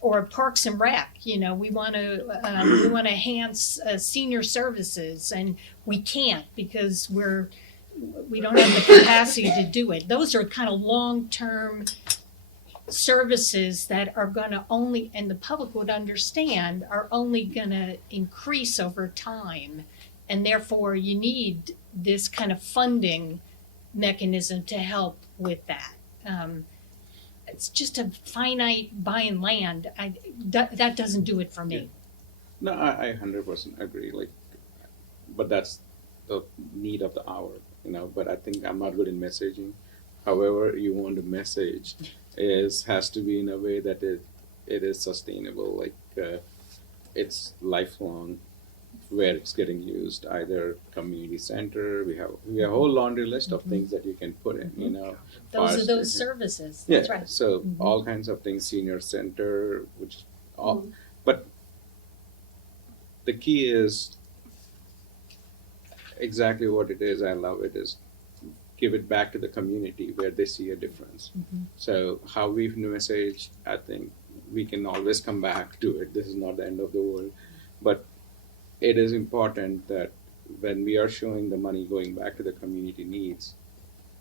or Parks and Rec. We want to enhance senior services, and we can't because we don't have the capacity to do it. Those are kind of long-term services that are going to only, and the public would understand, are only going to increase over time. And therefore, you need this kind of funding mechanism to help with that. It's just a finite buying land. That doesn't do it for me. No, I 100% agree. But that's the need of the hour, But I think I'm not good in messaging. However, you want to message has to be in a way that it is sustainable. It's lifelong, where it's getting used, either community center. We have a whole laundry list of things that you can put in. Those are those station. services. Yeah, That's right. so all kinds of things, senior center, which all, but the key is exactly what it is. I love it is give it back to the community where they see a difference. So how we've messaged, I think we can always come back to it. This is not the end of the world, but it is important that when we are showing the money going back to the community needs,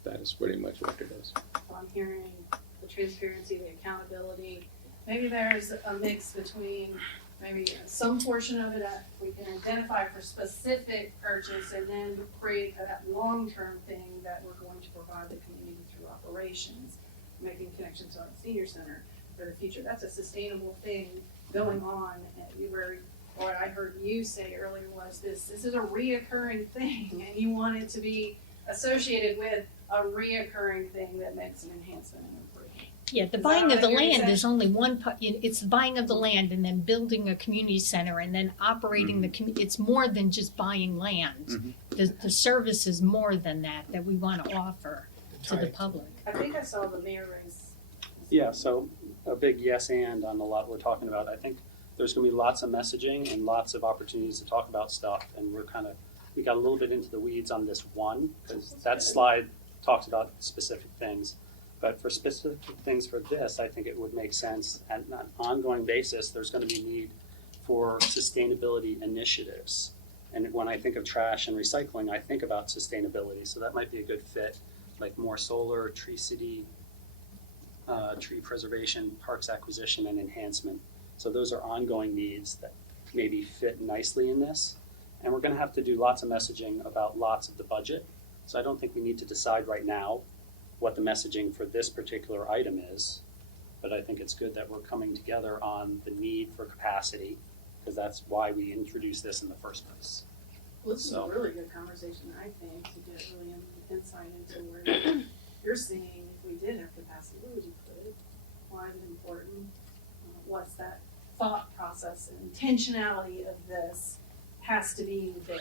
that is pretty much what it is. I'm hearing the transparency, the accountability. Maybe there's a mix between maybe some portion of it that we can identify for specific purchase and then create that long-term thing that we're going to provide the community through operations, making connections to our senior center for the future. That's a sustainable thing going on. What I heard you say earlier was this is a reoccurring thing, and you want it to be associated with a reoccurring thing that makes an enhancement and improvement. Yeah, the Is buying that of the what I hear you land say? is only one part. It's the buying of the land and then building a community center and then operating it's more than just buying land. The service is more than that we want to offer to the public. I think I saw the mayor raise. Yeah, so a big yes and on a lot we're talking about. I think there's going to be lots of messaging and lots of opportunities to talk about stuff, and we got a little bit into the weeds on this one because that slide talks about specific things. But for specific things for this, I think it would make sense at an ongoing basis. There's going to be need for sustainability initiatives. And when I think of trash and recycling, I think about sustainability. So that might be a good fit, like more solar, tree city, tree preservation, parks acquisition, and enhancement. So those are ongoing needs that maybe fit nicely in this. And we're going to have to do lots of messaging about lots of the budget. So I don't think we need to decide right now what the messaging for this particular item is. But I think it's good that we're coming together on the need for capacity, because that's why we introduced this in the first place. Well, this is a really good conversation, I think, to get really insight into where you're seeing if we did have capacity, where would you put it? Why is it important? What's that thought process and intentionality of this? has to be there.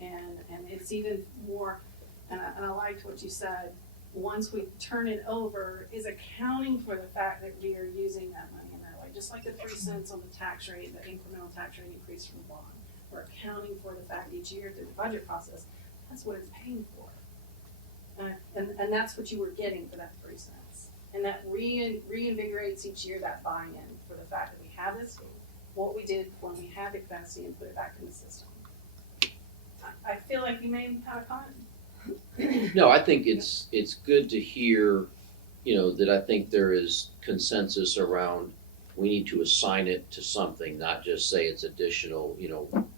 And it's even more, and I liked what you said, once we turn it over, is accounting for the fact that we are using that money in that way. Just like the 3 cents on the tax rate, the incremental tax rate increase from bond. We're accounting for the fact each year through the budget process, that's what it's paying for. And that's what you were getting for that 3 cents. And that reinvigorates each year that buy-in for the fact that we have this fee, what we did when we had the capacity and put it back in the system. I feel like you may have a comment. No, I think it's good to hear, that I think there is consensus around we need to assign it to something, not just say it's additional,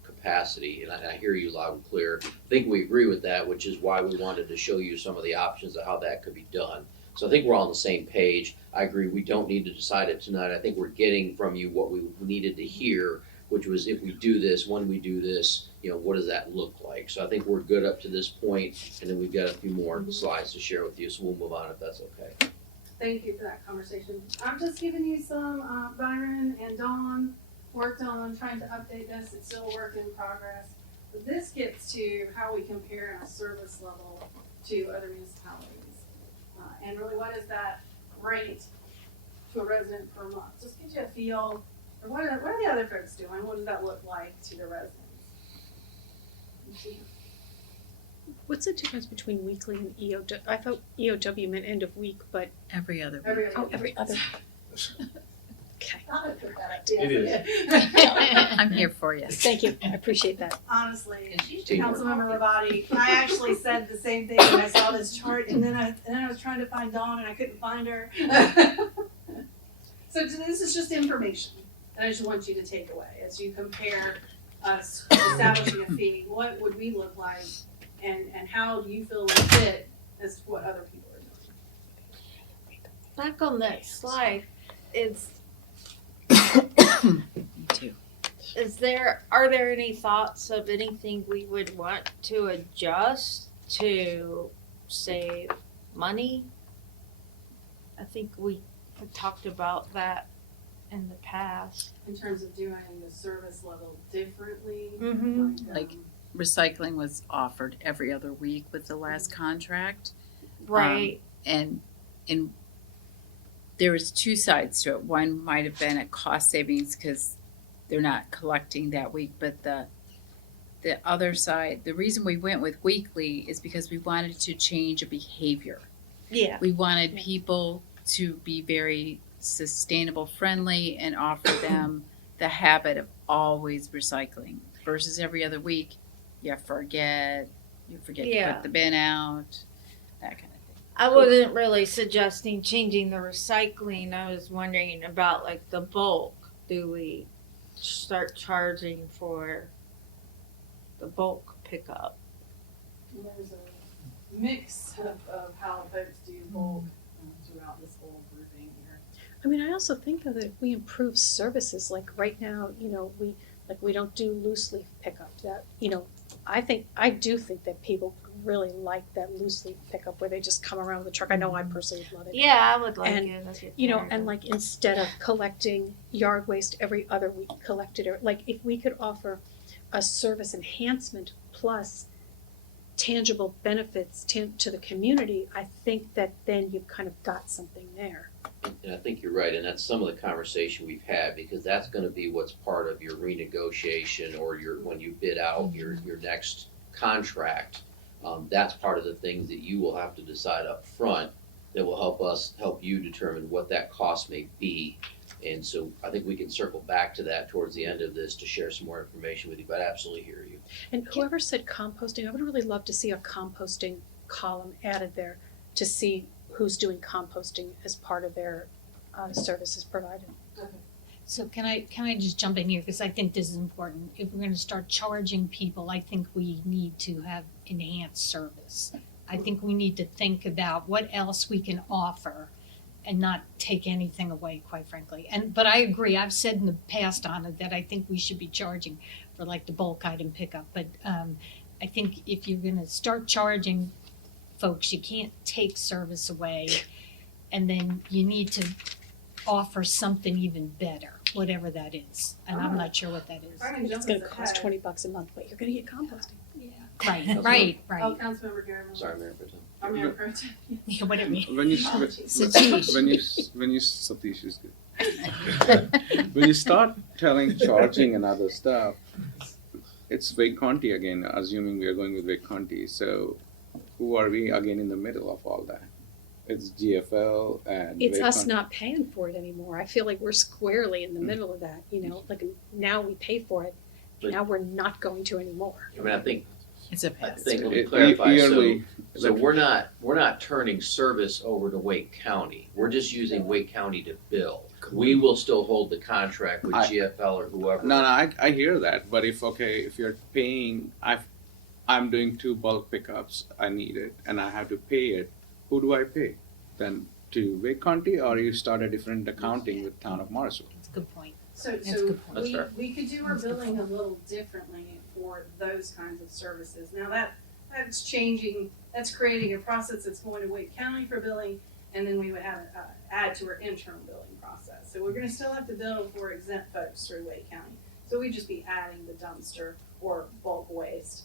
capacity. And I hear you loud and clear. I think we agree with that, which is why we wanted to show you some of the options of how that could be done. So I think we're all on the same page. I agree we don't need to decide it tonight. I think we're getting from you what we needed to hear, which was if we do this, when we do this, what does that look like? So I think we're good up to this point, and then we've got a few more slides to share with you, so we'll move on if that's okay. Thank you for that conversation. I'm just giving you some, Byron and Dawn worked on trying to update this. It's still a work in progress. But this gets to how we compare our service level to other municipalities. And really, what is that rate to a resident per month? Just gives you a feel. Or what are the other folks doing? What does that look like to the residents? What's the difference between weekly and EOW? I thought EOW meant end of week, but Every other week. Every other oh, every other. Okay. I would put that idea. It is. I'm here for you. Thank you. I appreciate that. Honestly, Teamwork. Councilmember Rabati, I actually said the same thing when I saw this chart, and then I was trying to find Dawn and I couldn't find her. So this is just information, and I just want you to take away as you compare us establishing a fee. What would we look like, and how do you feel we fit as to what other people are doing? Back on that slide, Me too. are there any thoughts of anything we would want to adjust to save money? I think we had talked about that in the past. In terms of doing the service level differently, Mm-hmm. Like, recycling was offered every other week with the last contract. Right. And there was two sides to it. One might have been a cost savings because they're not collecting that week, but the other side, the reason we went with weekly is because we wanted to change a behavior. Yeah. We wanted people to be very sustainable friendly and offer them the habit of always recycling versus every other week you forget to Yeah. put the bin out, that kind of thing. I wasn't really suggesting changing the recycling. I was wondering about like the bulk. Do we start charging for the bulk pickup? there's a mix of how folks do bulk throughout this whole grouping here. I mean, I also think though that if we improve services, like right now, we don't do loose leaf pickup. That I do think that people really like that loose leaf pickup where they just come around with a truck. I know I personally love it. Yeah, I would like And, it. Let's get And tired. like instead of collecting yard waste every other week, collected or like if we could offer a service enhancement plus tangible benefits to the community, I think that then you've kind of got something there. And I think you're right, and that's some of the conversation we've had, because that's gonna be what's part of your renegotiation or when you bid out your next contract. That's part of the things that you will have to decide up front that will help you determine what that cost may be. And so I think we can circle back to that towards the end of this to share some more information with you, but I absolutely hear you. And whoever said composting, I would really love to see a composting column added there to see who's doing composting as part of their services provided. So can I just jump in here, because I think this is important. If we're gonna start charging people, I think we need to have enhanced service. I think we need to think about what else we can offer and not take anything away, quite frankly. But I agree, I've said in the past on it that I think we should be charging for like the bulk item pickup. But I think if you're gonna start charging folks, you can't take service away, and then you need to offer something even better. whatever that is, and I'm not sure what that is. I can jump It's gonna us cost ahead. $20 a month, but you're gonna get composting. Yeah. Right, Oh, right. Councilmember Garrett. Sorry, Mayor Pro Tem. I'm Mayor Pro Tem. Yeah, whatever. When you Satish. when you Satish is good. When you start charging and other stuff, it's Wake County again. Assuming we are going with Wake County, so who are we again in the middle of all that? It's GFL and It's Wake us County. not paying for it anymore. I feel like we're squarely in the middle of that, like now we pay for it, But- now we're not going to anymore. I mean, I think, It's a I pass. think, let me It- clarify, yearly, so we're not turning service over to Wake County. We're just using Wake County to bill. We will still hold the contract with I- GFL or whoever. No, I hear that, but if you're paying, I'm doing 2 bulk pickups, I need it, and I have to pay it. Who do I pay? Then to Wake County, or you start a different accounting with Town of Morrisville? That's a good point. So, That's a so good point. That's fair. we could do our billing a little differently for those kinds of services. Now that's changing, that's creating a process that's going to Wake County for billing, and then we would have add to our internal billing process. So we're gonna still have to bill for exempt folks through Wake County. So we'd just be adding the dumpster or bulk waste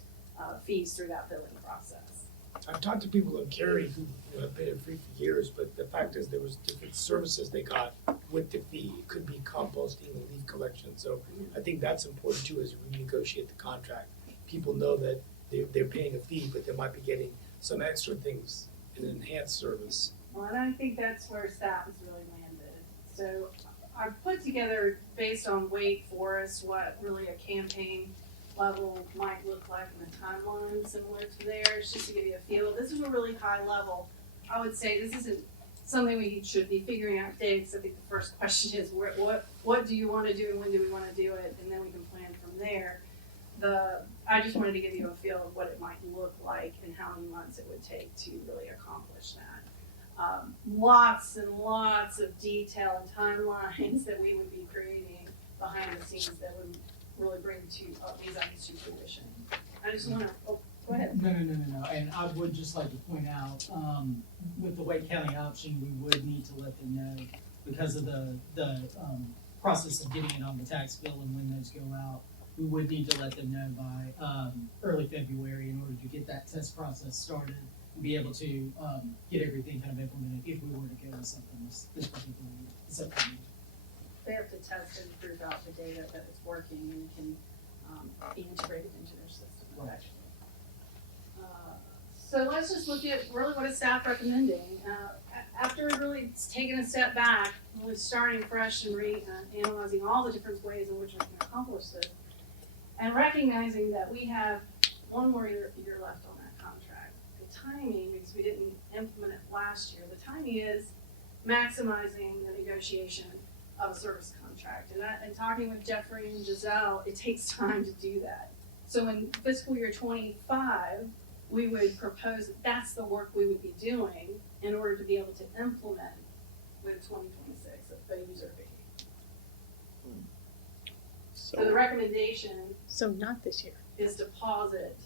fees through that billing process. I've talked to people in Cary who have paid it free for years, but the fact is there was different services they got with the fee. It could be composting and leaf collection, so I think that's important too as you renegotiate the contract. People know that they're paying a fee, but they might be getting some extra things, an enhanced service. Well, and I think that's where staff has really landed. So I've put together, based on Wake Forest, what really a campaign level might look like in a timeline similar to theirs, just to give you a feel. This is a really high level. I would say this isn't something we should be figuring out today, because I think the first question is what do you want to do and when do we want to do it, and then we can plan from there. I just wanted to give you a feel of what it might look like and how many months it would take to really accomplish that. Lots and lots of detail and timelines that we would be creating behind the scenes that would really bring these items to fruition. I just want to, go ahead. No, and I would just like to point out, with the Wake County option, we would need to let them know, because of the process of getting it on the tax bill and when those go out, we would need to let them know by early February in order to get that test process started and be able to get everything kind of implemented if we were to go with something this particular year, this upcoming year. They have to test and prove out the data that it's working and can be integrated into their system eventually. So let's just look at really what is staff recommending. After really taking a step back, really starting fresh and analyzing all the different ways in which we can accomplish this, and recognizing that we have one more year left on that contract. The timing, because we didn't implement it last year, the timing is maximizing the negotiation of a service contract. And talking with Jeffrey and Giselle, it takes time to do that. So in fiscal year 25, we would propose that that's the work we would be doing in order to be able to implement with 2026 a user fee. So the recommendation So not this year. is to pause it,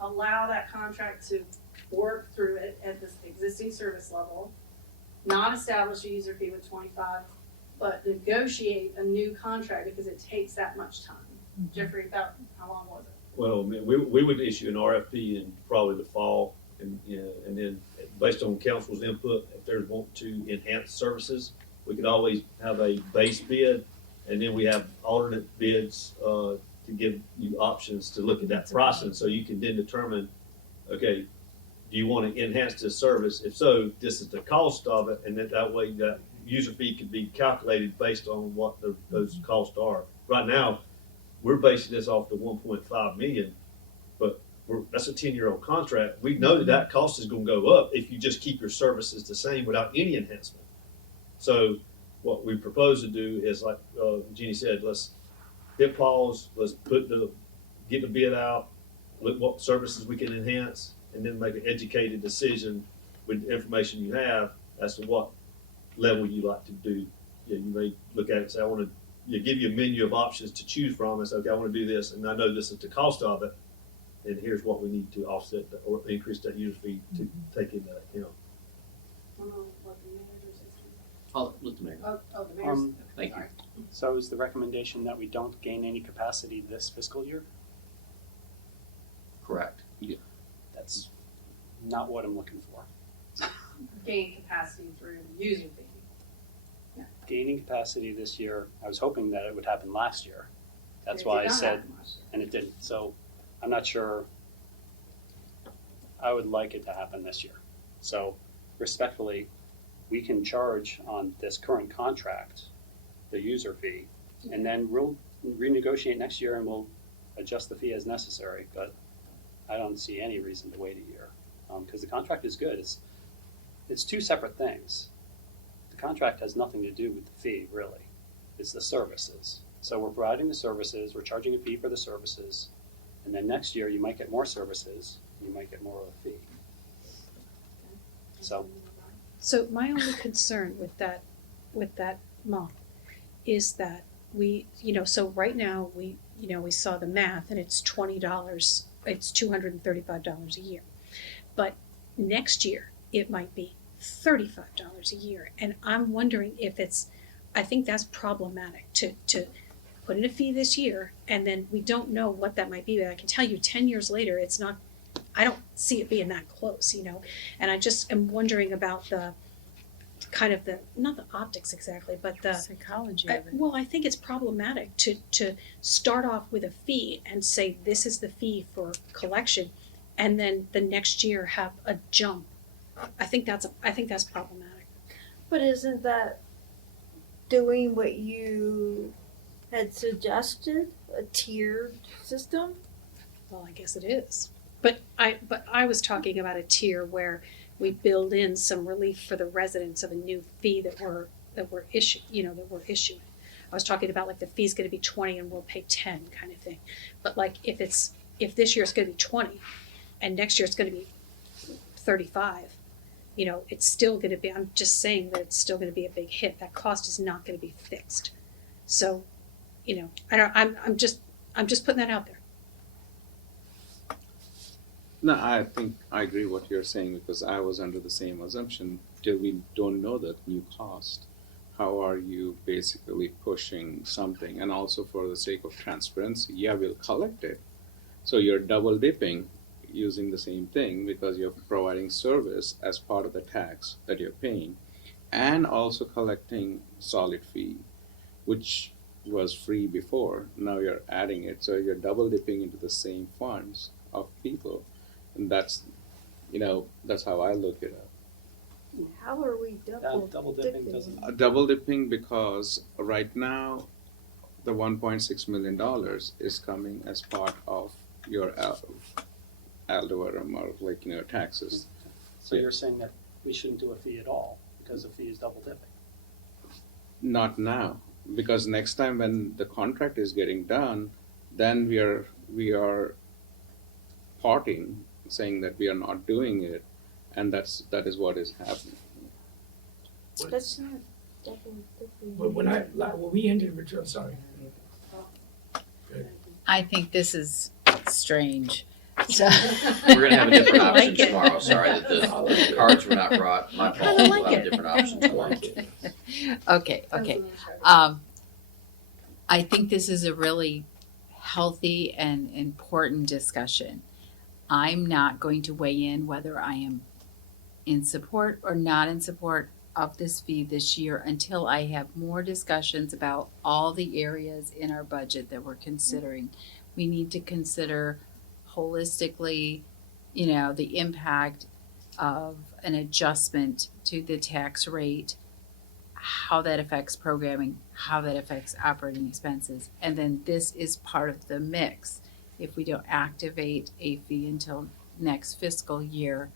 allow that contract to work through it at this existing service level, not establish a user fee with 25, but negotiate a new contract because it takes that much time. Jeffrey, about how long was it? Well, I mean, we would issue an RFP in probably the fall, and then based on council's input, if they want to enhance services, we could always have a base bid, and then we have alternate bids to give you options to look at that process, so you can then determine, okay, do you want to enhance this service? If so, this is the cost of it, and then that way that user fee could be calculated based on what those costs are. Right now, we're basing this off the 1.5 million, but that's a 10-year-old contract. We know that cost is going to go up if you just keep your services the same without any enhancement. So what we propose to do is, like Jeannie said, let's hit pause, let's get the bid out, look what services we can enhance, and then make an educated decision with the information you have as to what level you like to do. You may look at it and say, I want to give you a menu of options to choose from and say, okay, I want to do this, and I know this is the cost of it, and here's what we need to offset or increase that user fee to take into account. I don't know what the manager's is. I'll look to Mayor. Oh, the mayor's. Thank you. Sorry. So is the recommendation that we don't gain any capacity this fiscal year? Correct. That's not what I'm looking for. Gain capacity through user fee. Gaining capacity this year, I was hoping that it would happen last year. That's It why did I not said, happen last year. and it didn't. So I'm not sure. I would like it to happen this year. So respectfully, we can charge on this current contract the user fee, and then we'll renegotiate next year and we'll adjust the fee as necessary. But I don't see any reason to wait a year because the contract is good. It's two separate things. The contract has nothing to do with the fee, really. It's the services. So we're providing the services, we're charging a fee for the services, and then next year you might get more services, you might get more of a fee. So my only concern with that model is that we, so right now we saw the math and it's $20, it's $235 a year. But next year it might be $35 a year. And I'm wondering if I think that's problematic to put in a fee this year and then we don't know what that might be. But I can tell you 10 years later, I don't see it being that close, and I just am wondering about the kind of not the optics exactly, but the Psychology of it. well, I think it's problematic to start off with a fee and say this is the fee for collection, and then the next year have a jump. I think that's problematic. But isn't that doing what you had suggested, a tiered system? Well, I guess it is. But I was talking about a tier where we build in some relief for the residents of a new fee that we're issuing. I was talking about like the fee's going to be 20 and we'll pay 10 kind of thing. But like if this year it's going to be 20 and next year it's going to be 35, it's still going to be. I'm just saying that it's still going to be a big hit. That cost is not going to be fixed. So, I'm just putting that out there. No, I think I agree what you're saying because I was under the same assumption. Till we don't know the new cost, how are you basically pushing something? And also for the sake of transparency, yeah, we'll collect it. So you're double dipping using the same thing because you're providing service as part of the tax that you're paying and also collecting solid fee, which was free before. Now you're adding it. So you're double dipping into the same funds of people. And that's how I look at it. How are we Double dipping doesn't. Double dipping because right now, the $1.6 million is coming as part of your algorithm or taxes. So you're saying that we shouldn't do a fee at all because the fee is double dipping? Not now, because next time when the contract is getting done, then we are parting, saying that we are not doing it, and that is what is happening. That's not double dipping. But when we ended return, sorry. I think this is strange. So We're gonna have a different I option like it. tomorrow. Sorry that the cards were not brought. My fault. I We'll like have it. different options tomorrow. Okay. I think this is a really healthy and important discussion. I'm not going to weigh in whether I am in support or not in support of this fee this year until I have more discussions about all the areas in our budget that we're considering. We need to consider holistically, the impact of an adjustment to the tax rate, how that affects programming, how that affects operating expenses. And then this is part of the mix. If we don't activate a fee until next fiscal year,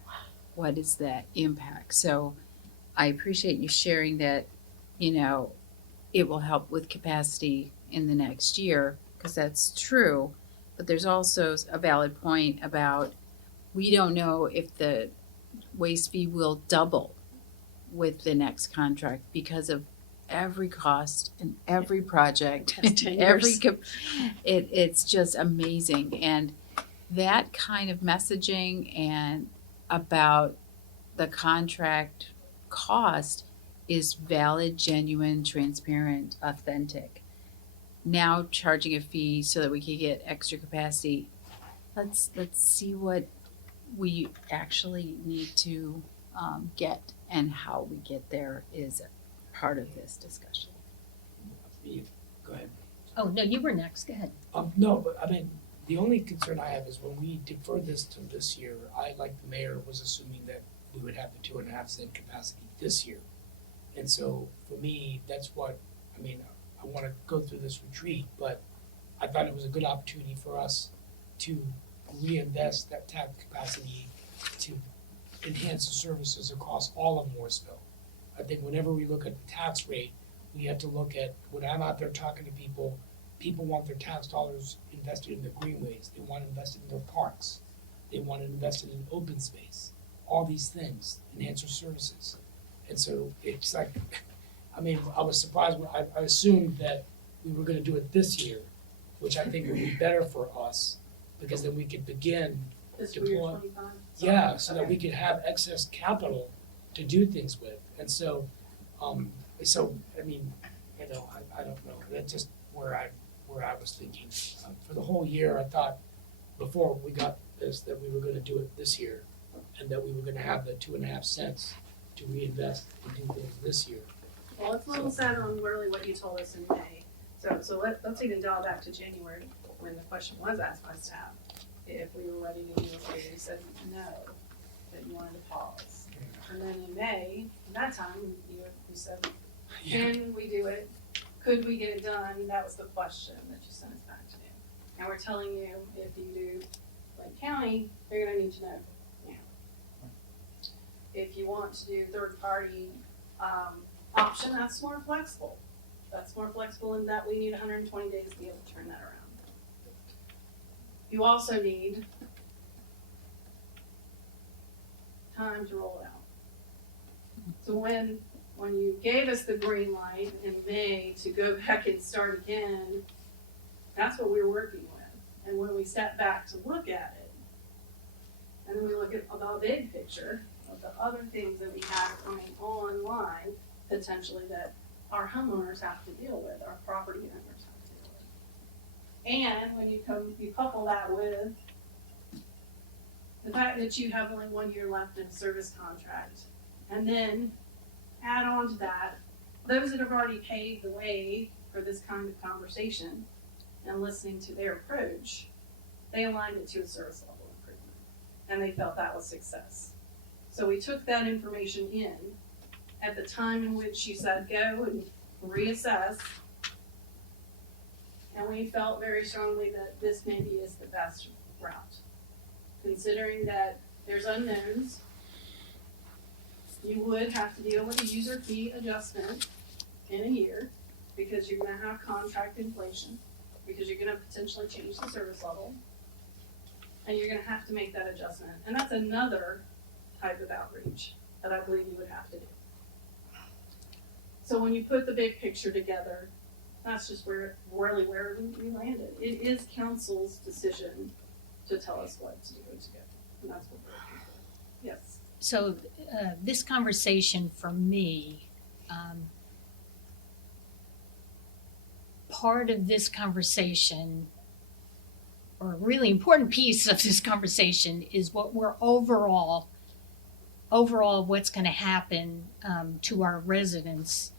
what is that impact? So I appreciate you sharing that, it will help with capacity in the next year, because that's true. But there's also a valid point about we don't know if the waste fee will double with the next contract because of every cost and every project, That's 10 every years. it's just amazing. And that kind of messaging and about the contract cost is valid, genuine, transparent, authentic. now charging a fee so that we could get extra capacity. Let's see what we actually need to get, and how we get there is part of this discussion. Go ahead. Oh, no, you were next, go ahead. No, but I mean, the only concern I have is when we defer this to this year, I, like the mayor, was assuming that we would have the 2.5 cent capacity this year. And so for me, that's what, I mean, I wanna go through this retreat, but I thought it was a good opportunity for us to reinvest that tax capacity to enhance the services across all of Morrisville. I think whenever we look at the tax rate, we have to look at, when I'm out there talking to people, people want their tax dollars invested in their greenways, they want invested in their parks, they want it invested in open space, all these things, enhance their services. And so it's like, I mean, I was surprised, I assumed that we were gonna do it this year, which I think would be better for us, because then we could begin, Fiscal year Deploy- 25? yeah, so that we could have excess capital to do things with. And so, I mean, you know, I don't know, that's just where I was thinking. For the whole year, I thought, before we got this, that we were gonna do it this year, and that we were gonna have the 2.5 cents to reinvest and do things this year. Well, it's a little sad on really what you told us in May. So let's even dial back to January, when the question was asked by staff, if we were ready to do this, you said no, that you wanted to pause. And then in May, that time, you said, can we do it? Could we get it done? That was the question that you sent us back to do. And we're telling you, if you do Lake County, they're gonna need to know now. If you want to do third-party, option, that's more flexible. That's more flexible in that we need 120 days to be able to turn that around. You also need time to roll it out. So when you gave us the green light in May to go back and start again, that's what we were working with. And when we sat back to look at it, and then we look at the big picture of the other things that we have coming online, potentially that our homeowners have to deal with, our property owners have to deal with. And when you couple that with the fact that you have only 1 year left in a service contract, and then add on to that, those that have already paved the way for this kind of conversation and listening to their approach, they aligned it to a service level improvement. And they felt that was success. So we took that information in at the time in which you said go and reassess. And we felt very strongly that this maybe is the best route. Considering that there's unknowns, you would have to deal with a user fee adjustment in a year, because you're gonna have contract inflation, because you're gonna potentially change the service level, and you're gonna have to make that adjustment. And that's another type of outreach that I believe you would have to do. So when you put the big picture together, that's just where we landed. It is council's decision to tell us what to do and to go, and that's what we're looking for. Yes. So this conversation for me, part of this conversation, or a really important piece of this conversation, is what we're overall what's going to happen to our residents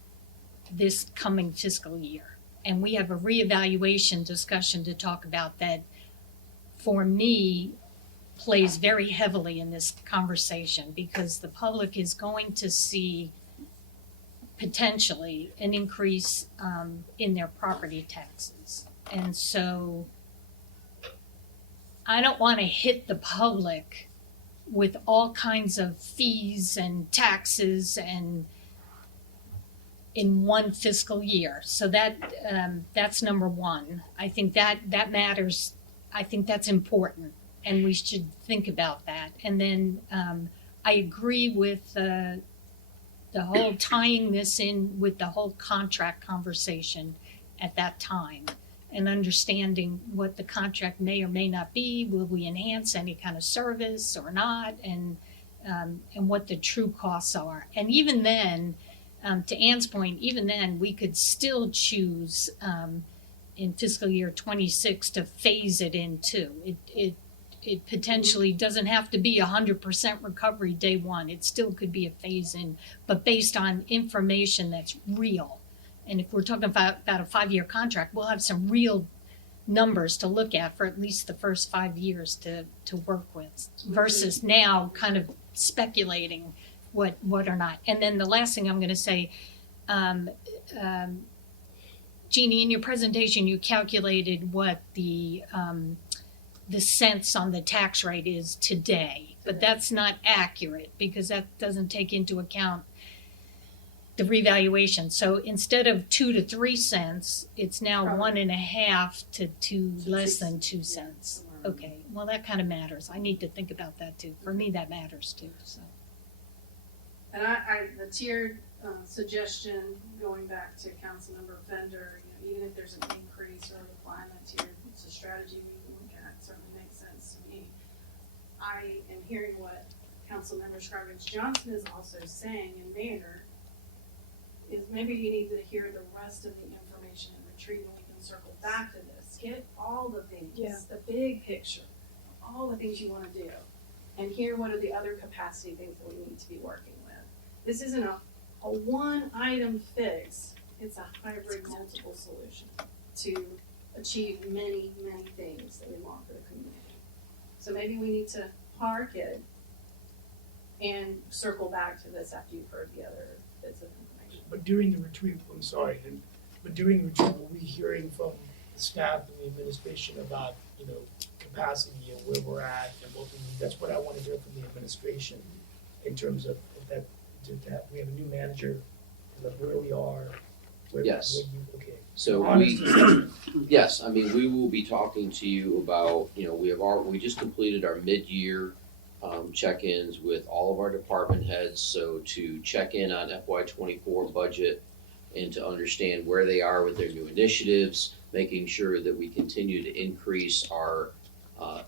this coming fiscal year. And we have a reevaluation discussion to talk about that, for me, plays very heavily in this conversation, because the public is going to see potentially an increase in their property taxes. And so I don't want to hit the public with all kinds of fees and taxes and in one fiscal year. So that's number one. I think that matters. I think that's important, and we should think about that. And then I agree with the whole tying this in with the whole contract conversation at that time, and understanding what the contract may or may not be. Will we enhance any kind of service or not? And what the true costs are. And even then, to Ann's point, even then we could still choose in fiscal year 26 to phase it in too. It potentially doesn't have to be 100% recovery day one. It still could be a phase in, but based on information that's real. And if we're talking about a 5-year contract, we'll have some real numbers to look at for at least the first 5 years to work with, versus now kind of speculating what or not. And then the last thing I'm going to say, Jeannie, in your presentation, you calculated what the cents on the tax rate is today, but that's not accurate because that doesn't take into account the revaluation. So instead of 2 to 3 cents, it's now Probably. 1.5 to less than 2 Yeah, cents. somewhere around Okay, well, that kind of matters. I need to think about that too. For me, that matters too, so. And the tiered suggestion, going back to Councilmember Fender, even if there's an increase or a decline, that tiered, it's a strategy we can look at, it certainly makes sense to me. I am hearing what Councilmember Scroggins Johnson is also saying in Maynard, is maybe you need to hear the rest of the information and retreat, and we can circle back to this. Get all the things, Yeah. the big picture, all the things you wanna do, and hear what are the other capacity things that we need to be working with. This isn't a one item fix, it's a hybrid multiple solution to achieve many, many things that we want for the community. So maybe we need to park it and circle back to this after you've heard the other bits of information. But during the retreat, I'm sorry, but during the retreat, were we hearing from the staff and the administration about, capacity and where we're at and what we need? That's what I want to hear from the administration in terms of that we have a new manager, like where we are, Yes. okay. So Honest assessment. yes, I mean, we will be talking to you about, we just completed our mid-year check-ins with all of our department heads, so to check in on FY '24 budget and to understand where they are with their new initiatives, making sure that we continue to increase our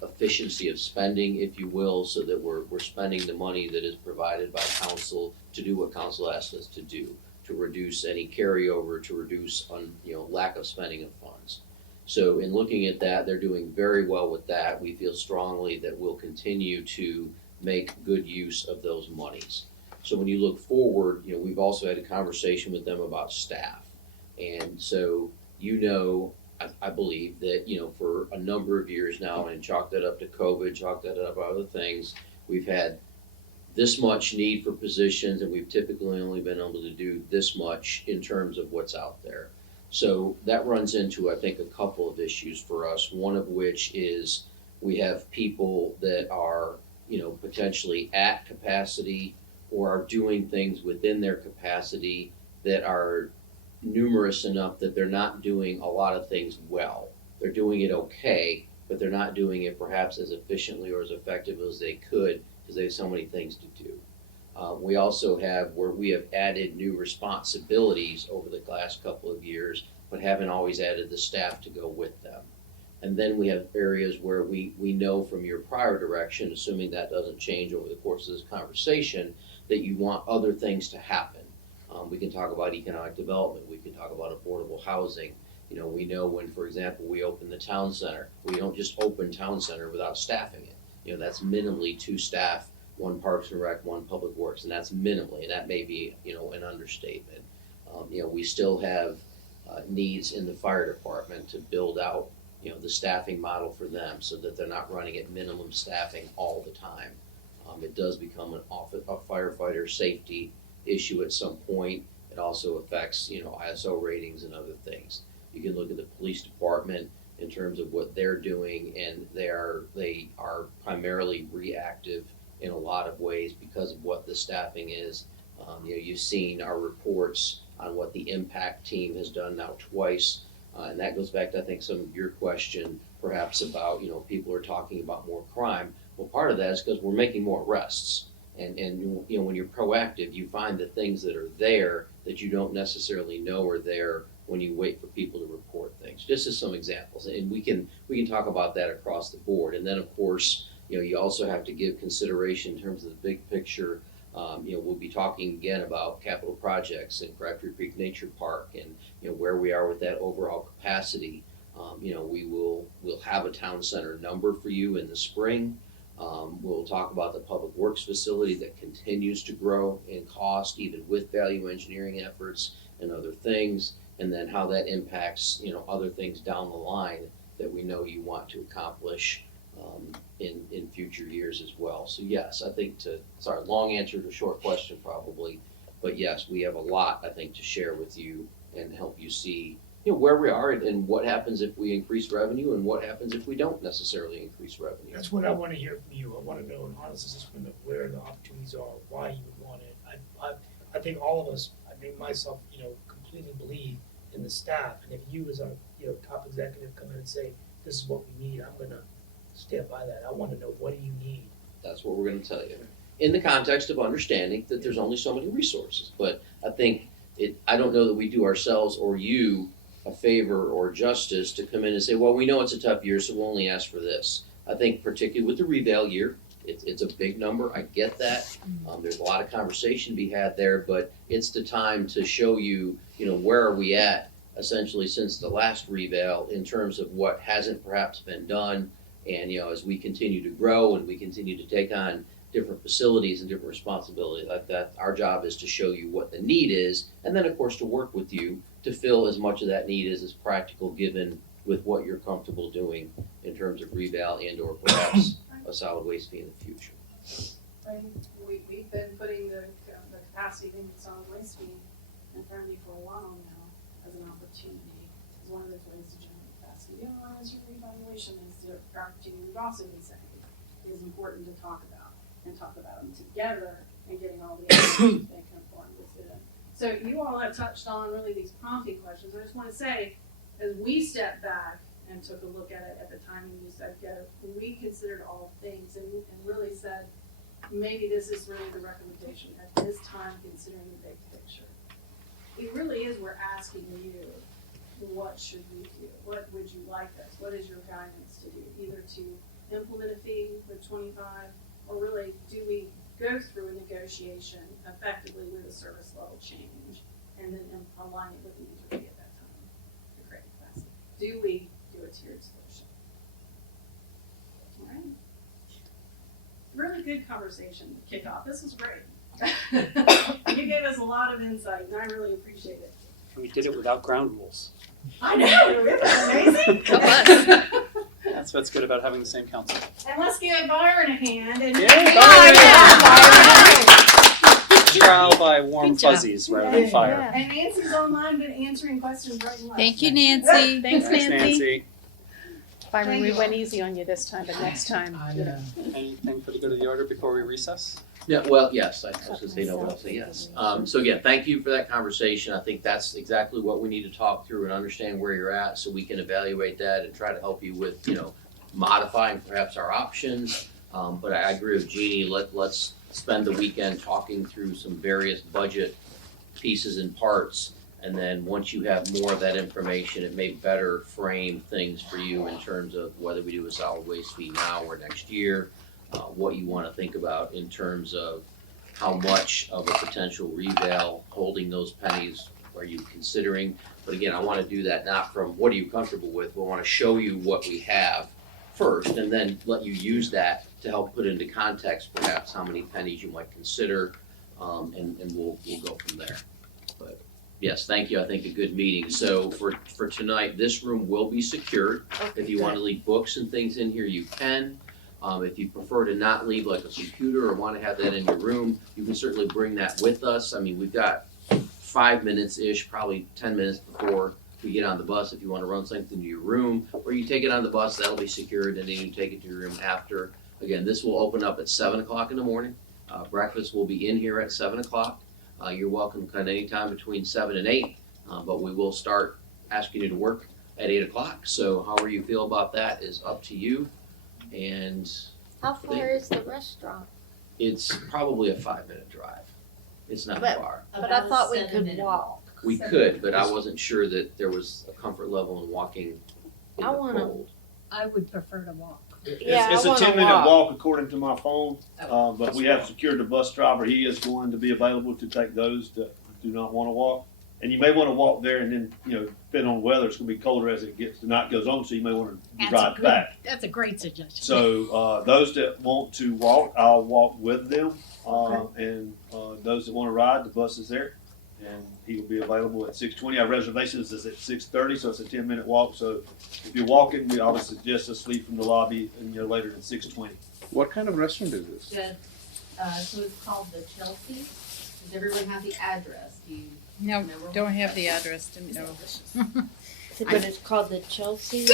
efficiency of spending, if you will, so that we're spending the money that is provided by council to do what council asked us to do, to reduce any carryover, to reduce lack of spending of funds. So in looking at that, they're doing very well with that. We feel strongly that we'll continue to make good use of those monies. So when you look forward, we've also had a conversation with them about staff. And so, I believe that, for a number of years now, and chalk that up to COVID, chalk that up to other things, we've had this much need for positions, and we've typically only been able to do this much in terms of what's out there. So that runs into, I think, a couple of issues for us, one of which is we have people that are, potentially at capacity or are doing things within their capacity that are numerous enough that they're not doing a lot of things well. They're doing it okay, but they're not doing it perhaps as efficiently or as effective as they could because they have so many things to do. We also have where we have added new responsibilities over the last couple of years, but haven't always added the staff to go with them. And then we have areas where we know from your prior direction, assuming that doesn't change over the course of this conversation, that you want other things to happen. We can talk about economic development. We can talk about affordable housing. We know when, for example, we open the town center, we don't just open town center without staffing it. That's minimally 2 staff, 1 Parks and Rec, 1 Public Works, and that's minimally, and that may be, an understatement. We still have needs in the fire department to build out, the staffing model for them so that they're not running at minimum staffing all the time. It does become a firefighter safety issue at some point. It also affects, ISO ratings and other things. You can look at the police department in terms of what they're doing, and they are primarily reactive in a lot of ways because of what the staffing is. You've seen our reports on what the impact team has done now twice, and that goes back to, I think, some of your question perhaps about, people are talking about more crime. Well, part of that is because we're making more arrests. And when you're proactive, you find the things that are there that you don't necessarily know are there when you wait for people to report things. Just as some examples, and we can talk about that across the board. And then, of course, you also have to give consideration in terms of the big picture. We'll be talking again about capital projects in Crabtree Creek Nature Park and where we are with that overall capacity. We'll have a town center number for you in the spring. We'll talk about the public works facility that continues to grow in cost, even with value engineering efforts and other things, and then how that impacts, other things down the line that we know you want to accomplish in future years as well. So yes, I think long answer to a short question probably, but yes, we have a lot, I think, to share with you and help you see where we are and what happens if we increase revenue and what happens if we don't necessarily increase revenue. That's what I want to hear from you. I want to know an honest assessment of where the opportunities are, why you would want it. I think all of us, I think myself, completely believe in the staff. And if you as our top executive come in and say, this is what we need, I'm going to stand by that. I want to know, what do you need? That's what we're going to tell you. In the context of understanding that there's only so many resources. But I think I don't know that we do ourselves or you a favor or justice to come in and say, well, we know it's a tough year, so we'll only ask for this. I think particularly with the reval year, it's a big number. I get that. There's a lot of conversation to be had there, but it's the time to show you, where are we at essentially since the last reval in terms of what hasn't perhaps been done. And, as we continue to grow and we continue to take on different facilities and different responsibilities like that, our job is to show you what the need is, and then of course to work with you to fill as much of that need as is practical given with what you're comfortable doing in terms of reval and or perhaps a solid waste fee in the future. And we've been putting the capacity thing with solid waste fee in front of me for a while now as an opportunity. It's one of those ways to generate capacity. The other one is your reevaluation is the opportunity we've also been saying is important to talk about them together and getting all the information they can inform with it. So you all have touched on really these prompting questions. I just want to say, as we stepped back and took a look at it at the time when you said go, we considered all things and really said, maybe this is really the recommendation at this time considering the big picture. It really is, we're asking you, what should we do? What would you like us? What is your guidance to do? Either to implement a fee with 25, or really do we go through a negotiation effectively with a service level change and then align it with the user fee at that time to create capacity? Do we do a tiered solution? All right. Really good conversation to kick off. This was great. You gave us a lot of insight and I really appreciate it. We did it without ground rules. I know, it was amazing. Go us. That's what's good about having the same council. And let's give Byron a hand. And Trial by warm Good job. fuzzies rather than fire. And Nancy's online, been answering questions right and left. Thank you, Nancy. Thanks, Thanks, Nancy. Byron, Thank we you. went easy on you this time, but next time. I know. Anything for the good of the order before we recess? Yeah, well, yes, I was going to say no, but I'll say yes. So again, thank you for that conversation. I think that's exactly what we need to talk through and understand where you're at so we can evaluate that and try to help you with, modifying perhaps our options. But I agree with Jeannie, let's spend the weekend talking through some various budget pieces and parts. And then once you have more of that information, it may better frame things for you in terms of whether we do a solid waste fee now or next year. What you want to think about in terms of how much of a potential reval, holding those pennies, are you considering? But again, I want to do that not from what are you comfortable with, but I want to show you what we have first and then let you use that to help put into context perhaps how many pennies you might consider, and we'll go from there. But yes, thank you. I think a good meeting. So for tonight, this room will be secured. If you want to leave books and things in here, you can. If you prefer to not leave like a computer or want to have that in your room, you can certainly bring that with us. I mean, we've got 5 minutes-ish, probably 10 minutes before we get on the bus if you want to run something to your room, or you take it on the bus, that'll be secured, and then you take it to your room after. Again, this will open up at 7 o'clock in the morning. Breakfast will be in here at 7 o'clock. You're welcome to come anytime between 7 and 8, but we will start asking you to work at 8 o'clock. So however you feel about that is up to you. And How far is the restaurant? it's probably a 5-minute drive. It's not But- far. But I thought we could walk. We could, but I wasn't sure that there was a comfort level in walking in I the wanna- cold. I would prefer to walk. Yeah, It's I a wanna 10-minute walk according to my phone, Oh, but we have secured the bus driver. He is going to be available to take those that do not want to walk. And you may want to walk there, and then depending on the weather, it's going to be colder as the night goes on. So you may want to drive back. That's a great suggestion. So those that want to walk, I'll walk with them, and those that want to ride, the bus is there, and he will be available at 6:20. Our reservations is at 6:30, so it's a 10-minute walk. So if you're walking, I would suggest us leave from the lobby and later than 6:20. What kind of restaurant is this? So it's called the Chelsea. Does everyone have the address? Do you No, know where don't we're have at? the address, didn't It's know. delicious. But it's called the Chelsea.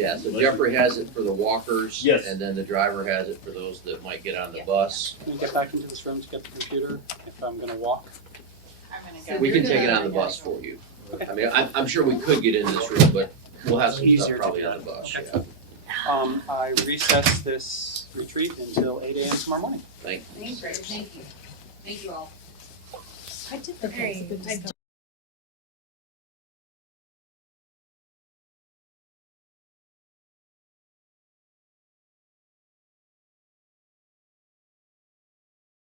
Yeah, so Jeffrey has it for the walkers. Yes. And then the driver has it for those that might get on the Yeah. bus. Can we get back into this room to get the computer if I'm gonna walk? I'm gonna So go. We you're can take gonna- it on the bus for you. I mean, I'm sure we could get in this room, but we'll have some Easier stuff to probably do on the that. bus, Okay. yeah. I recess this retreat until 8 a.m. tomorrow morning. Thank you. Thank you. Thank you. Thank you all. I did the Okay, very, good I